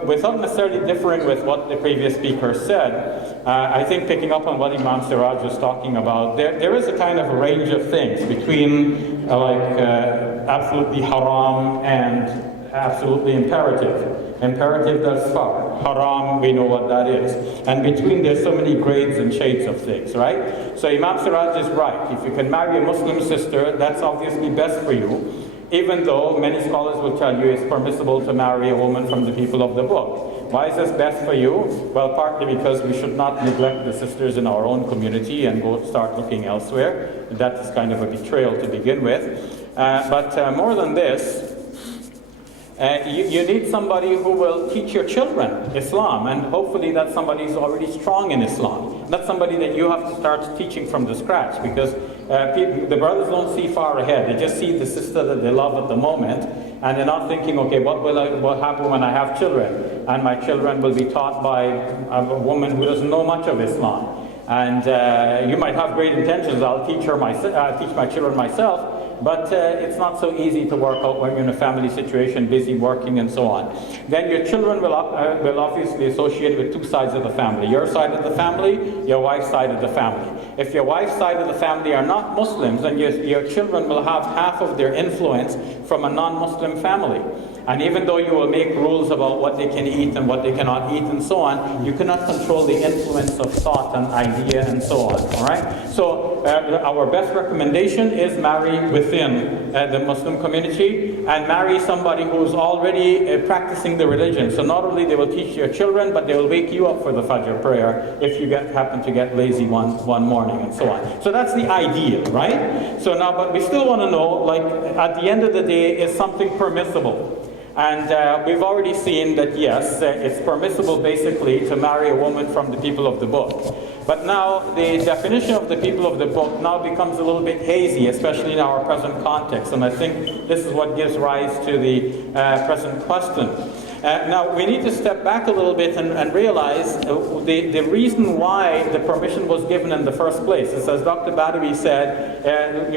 Without necessarily differing with what the previous speaker said, I think picking up on what Imam Siraj was talking about, there is a kind of a range of things between absolutely haram and absolutely imperative. Imperative, that's far. Haram, we know what that is. And between, there's so many grades and shades of things, right? So Imam Siraj is right. If you can marry a Muslim sister, that's obviously best for you, even though many scholars will tell you it's permissible to marry a woman from the people of the book. Why is this best for you? Well, partly because we should not neglect the sisters in our own community and go start looking elsewhere. That is kind of a betrayal to begin with. But more than this, you need somebody who will teach your children Islam, and hopefully that somebody is already strong in Islam. Not somebody that you have to start teaching from the scratch, because the brothers don't see far ahead. They just see the sister that they love at the moment, and they're not thinking, okay, what will happen when I have children? And my children will be taught by a woman who doesn't know much of Islam. And you might have great intentions. I'll teach my children myself. but it's not so easy to work out when you're in a family situation, busy working and so on. Then your children will obviously associate with two sides of the family. Your side of the family, your wife's side of the family. If your wife's side of the family are not Muslims, then your children will have half of their influence from a non-Muslim family. And even though you will make rules about what they can eat and what they cannot eat and so on, you cannot control the influence of thought and idea and so on, all right? So our best recommendation is marry within the Muslim community and marry somebody who's already practicing the religion. So not only they will teach your children, but they will wake you up for the Fajr prayer if you happen to get lazy one morning and so on. So that's the ideal, right? So now, but we still want to know, like, at the end of the day, is something permissible? And we've already seen that, yes, it's permissible basically to marry a woman from the people of the book. But now the definition of the people of the book now becomes a little bit hazy, especially in our present context. And I think this is what gives rise to the present question. Now, we need to step back a little bit and realize the reason why the permission was given in the first place. It's as Dr. Badawi said,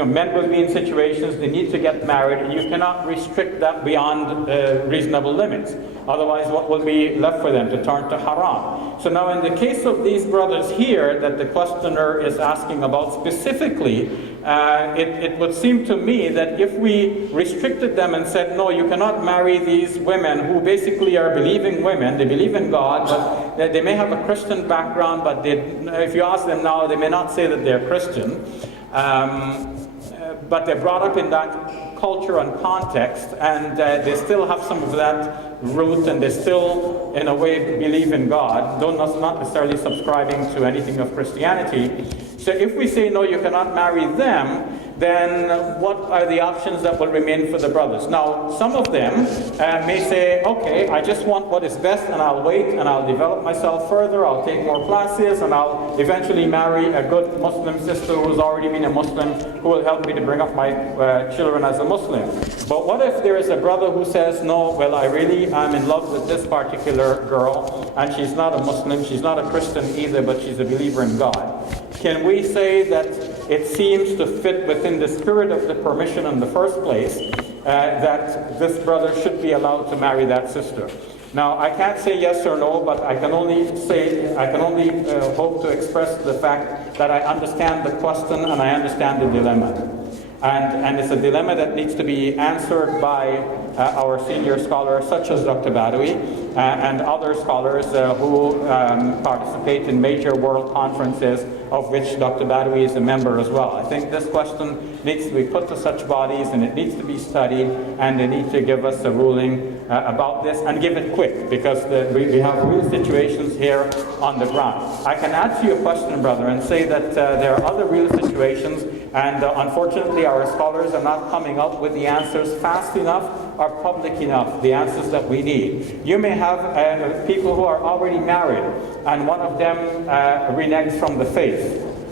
men will be in situations they need to get married, and you cannot restrict that beyond reasonable limits. Otherwise, what will be left for them? To turn to haram. So now, in the case of these brothers here that the questioner is asking about specifically, it would seem to me that if we restricted them and said, no, you cannot marry these women who basically are believing women, they believe in God, but they may have a Christian background, but if you ask them now, they may not say that they're Christian, but they're brought up in that culture and context, and they still have some of that root, and they still, in a way, believe in God, though not necessarily subscribing to anything of Christianity. So if we say, no, you cannot marry them, then what are the options that will remain for the brothers? Now, some of them may say, okay, I just want what is best, and I'll wait, and I'll develop myself further, I'll take more classes, and I'll eventually marry a good Muslim sister who's already been a Muslim, who will help me to bring up my children as a Muslim. But what if there is a brother who says, no, well, I really am in love with this particular girl, and she's not a Muslim, she's not a Christian either, but she's a believer in God. Can we say that it seems to fit within the spirit of the permission in the first place that this brother should be allowed to marry that sister? Now, I can't say yes or no, but I can only hope to express the fact that I understand the question and I understand the dilemma. And it's a dilemma that needs to be answered by our senior scholars, such as Dr. Badawi, and other scholars who participate in major world conferences, of which Dr. Badawi is a member as well. I think this question needs to be put to such bodies, and it needs to be studied, and they need to give us a ruling about this, and give it quick, because we have real situations here on the ground. I can answer your question, brother, and say that there are other real situations, and unfortunately our scholars are not coming up with the answers fast enough or public enough, the answers that we need. You may have people who are already married, and one of them reneges from the faith.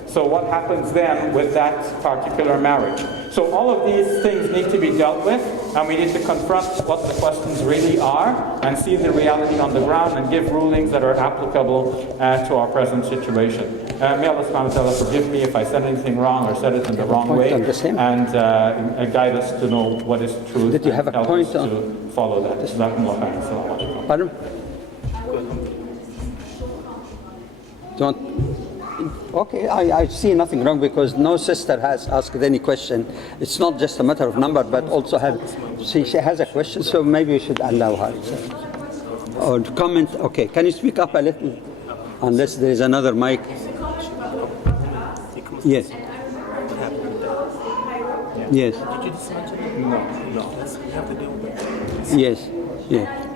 So what happens then with that particular marriage? So all of these things need to be dealt with, and we need to confront what the questions really are and see the reality on the ground and give rulings that are applicable to our present situation. May Allah subhanahu wa ta'ala forgive me if I said anything wrong or said it in the wrong way, and guide us to know what is truth. Did you have a point on to follow that? Jazakumullah khairan. Assalamu alaikum. Pardon? Don't. Okay, I see nothing wrong, because no sister has asked any question. It's not just a matter of number, but also she has a question, so maybe we should allow her. Or comment. Okay, can you speak up a little? Unless there is another mic. Yes. Yes. Did you just mention it? No. We have to deal with it. Yes. Yeah.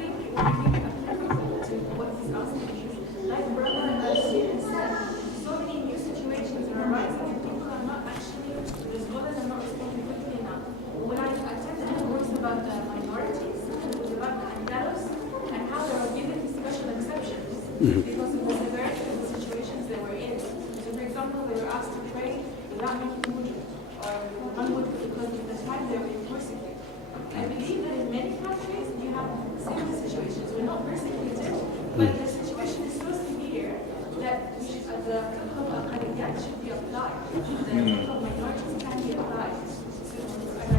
Because of the severity of the situations they were in. So, for example, they were asked to pray without making wudu, or unwudu, because at the time they were being persecuted. I believe that in many countries you have similar situations. We're not persecuted, but the situation is so severe that we should, the fiqh of al-Qadiyyat should be applied. The fiqh of minorities can be applied. So,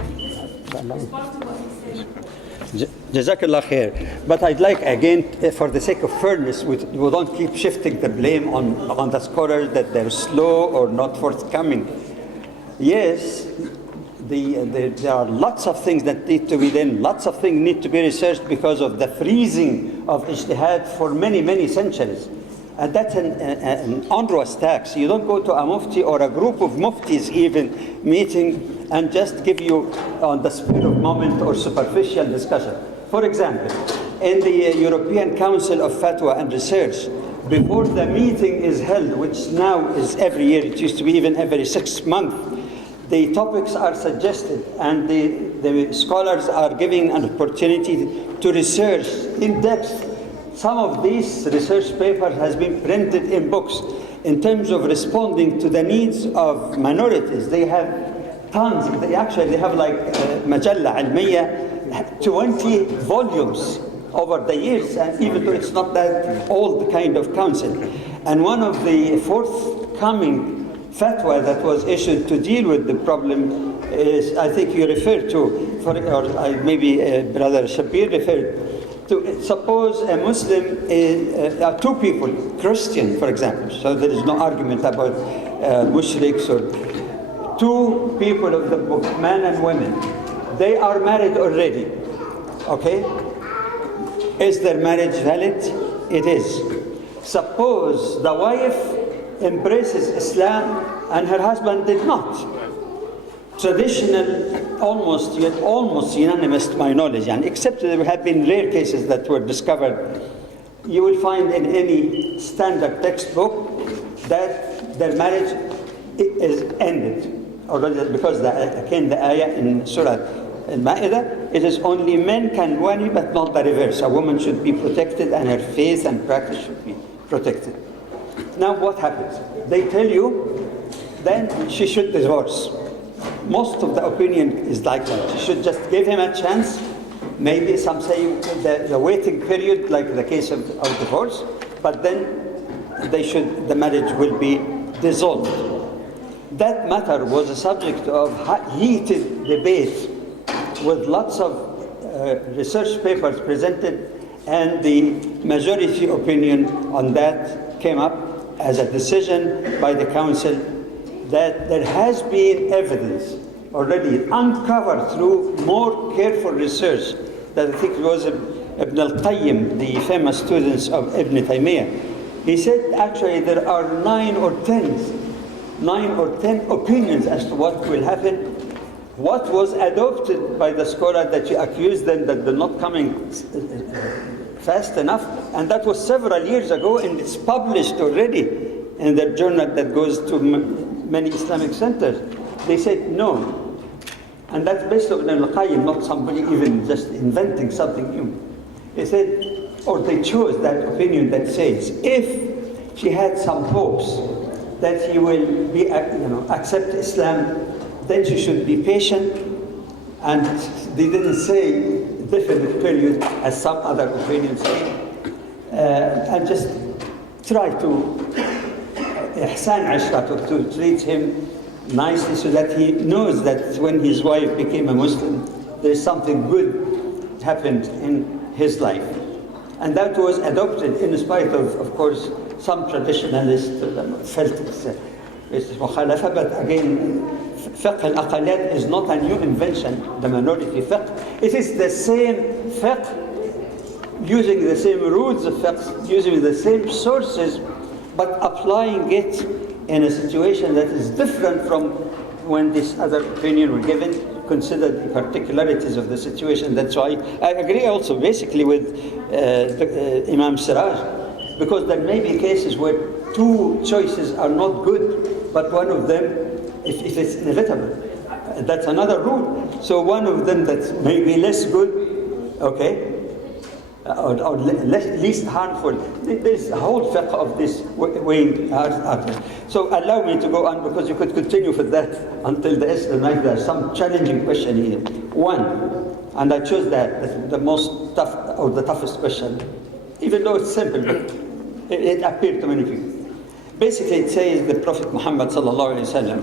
respond to what he's saying. Jazakallah khair. But I'd like again, for the sake of fairness, we don't keep shifting the blame on the scholars that they're slow or not forthcoming. Yes, there are lots of things that need to be done, lots of things need to be researched because of the freezing of ijtihad for many, many centuries. And that's an onerous tax. You don't go to a mufti or a group of muftis even meeting and just give you on the spur of moment or superficial discussion. For example, in the European Council of Fatwa and Research, before the meeting is held, which now is every year, it used to be even every 6 months, the topics are suggested and the scholars are given an opportunity to research in depth. Some of these research papers has been printed in books. In terms of responding to the needs of minorities, they have tons. They have like Majalla Almiya, 20 volumes over the years, and even though it's not that old kind of council. And one of the forthcoming fatwa that was issued to deal with the problem is, I think you referred to, or maybe Brother Shabir referred to, suppose a Muslim is, two people, Christian for example, so there is no argument about mushriks, or two people of the book, men and women, they are married already, okay? Is their marriage valid? It is. Suppose the wife embraces Islam and her husband did not. Traditional, almost unanimous to my knowledge, and except there have been rare cases that were discovered, you will find in any standard textbook that their marriage is ended already, because the ayah in Surah Al-Ma'idah, it is only men can marry but not the reverse. A woman should be protected and her faith and practice should be protected. Now what happens? They tell you then she should divorce. Most of the opinion is like that. She should just give him a chance. Maybe some say the waiting period, like the case of divorce, but then the marriage will be dissolved. That matter was a subject of heated debate with lots of research papers presented, and the majority opinion on that came up as a decision by the council that there has been evidence already uncovered through more careful research, that I think it was Ibn al-Qayyim, the famous students of Ibn Taymiyyah. He said actually there are 9 or 10 opinions as to what will happen. What was adopted by the scholar that you accused them that they're not coming fast enough, and that was several years ago, and it's published already in their journal that goes to many Islamic centers. They said no. And that's based on Ibn al-Qayyim, not somebody even just inventing something new. They said, or they chose that opinion that says, if she had some hopes that he will be, accept Islam, then she should be patient, and they didn't say definite period as some other opinions say, and just try to ihsan ishra, to treat him nicely so that he knows that when his wife became a Muslim, there's something good happened in his life. And that was adopted in spite of course, some traditionalists felt it's mukhalafa, but again, fiqh al-aqaliyat is not a new invention, the minority fiqh. It is the same fiqh, using the same rules of fiqh, using the same sources, but applying it in a situation that is different from when this other opinion were given, consider the particularities of the situation. That's why I agree also basically with Imam Siraj, because there may be cases where two choices are not good, but one of them, if it's inevitable, that's another rule. So one of them that's maybe less good, okay, or least harmful. There's a whole fiqh of this weighing argument. So allow me to go on, because you could continue with that until the Islam night. There's some challenging question here. One, and I chose that, the most tough, or the toughest question, even though it's simple, but it appeared to many people. Basically, it says the Prophet Muhammad sallallahu alaihi wasallam,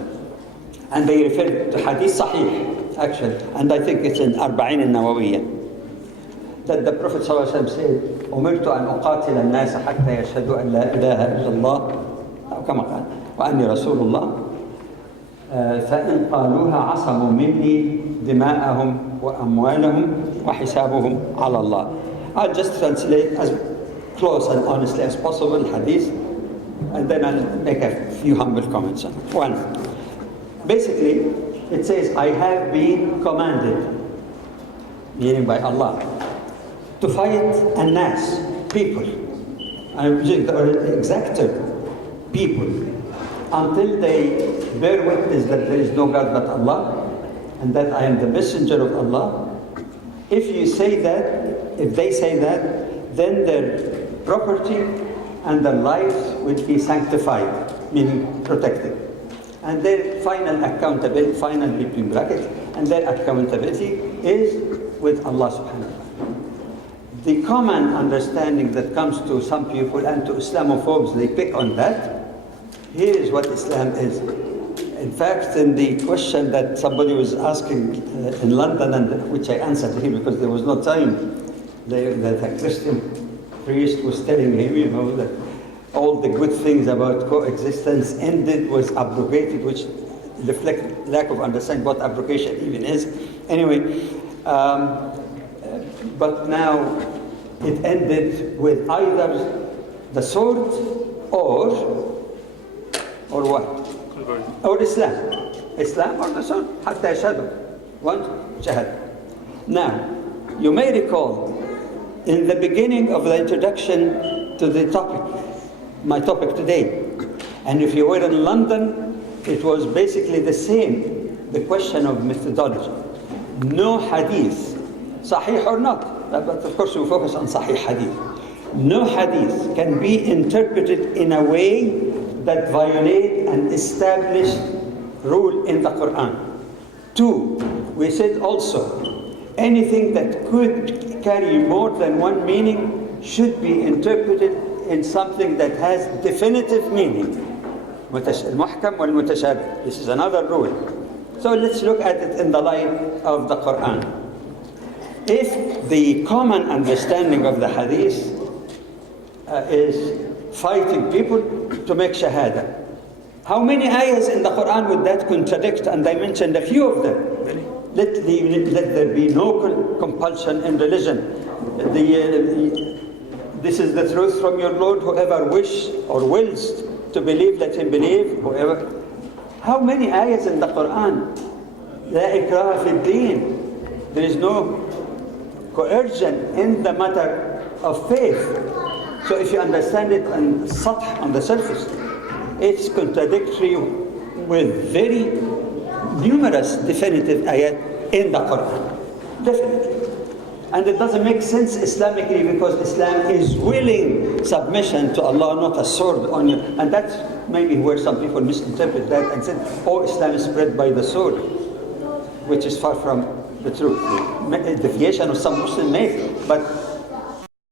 and they refer to hadith sahih actually, and I think it's in Arba'in al-Nawawiyya, that the Prophet ﷺ said, أمرت أن أقاتل الناس حتى يشهدوا أن لا إله إلا الله أو كما قال وأني رسول الله فإن قالوها عصموا مني دماءهم وأموالهم وحسابهم على الله. I'll just translate as close and honestly as possible hadith, and then I'll make a few humble comments on it. One, basically it says, I have been commanded, meaning by Allah, to fight an-nas, people. I'm using the exact term, people, until they bear witness that there is no God but Allah, and that I am the messenger of Allah. If you say that, if they say that, then their property and their lives will be sanctified, meaning protected. And their final accountability, final between brackets, and their accountability is with Allah subhanahu wa ta'ala. The common understanding that comes to some people and to Islamophobes, they pick on that. Here is what Islam is. In fact, in the question that somebody was asking in London, and which I answered him because there was no time, the Christian priest was telling him, you know, that all the good things about coexistence ended, was abrogated, which reflect lack of understanding what abrogation even is. Anyway, but now it ended with either the sword or what? Or Islam. Islam or the sword. حتى يشهدوا. One, shahad. Now, you may recall in the beginning of the introduction to the topic, my topic today, and if you were in London, it was basically the same, the question of methodology. No hadith, sahih or not, but of course we focus on sahih hadith. No hadith can be interpreted in a way that violate an established rule in the Quran. Two, we said also, anything that could carry more than one meaning should be interpreted in something that has definitive meaning. المحكم والمتشابه. This is another rule. So let's look at it in the light of the Quran. If the common understanding of the hadith is fighting people to make shahada, how many ayahs in the Quran would that contradict? And I mentioned a few of them. Let there be no compulsion in religion. This is the truth from your Lord. Whoever wish or wills to believe, let him believe. Whoever. How many ayahs in the Quran? La ikraha fi din. There is no coercion in the matter of faith. So if you understand it on sath, on the surface, it's contradictory with very numerous definitive ayat in the Quran. Definitely. And it doesn't make sense Islamically because Islam is willing submission to Allah, not a sword on you. And that's maybe where some people misinterpret that and said, oh, Islam is spread by the sword, which is far from the truth. A deviation of some Muslim make, but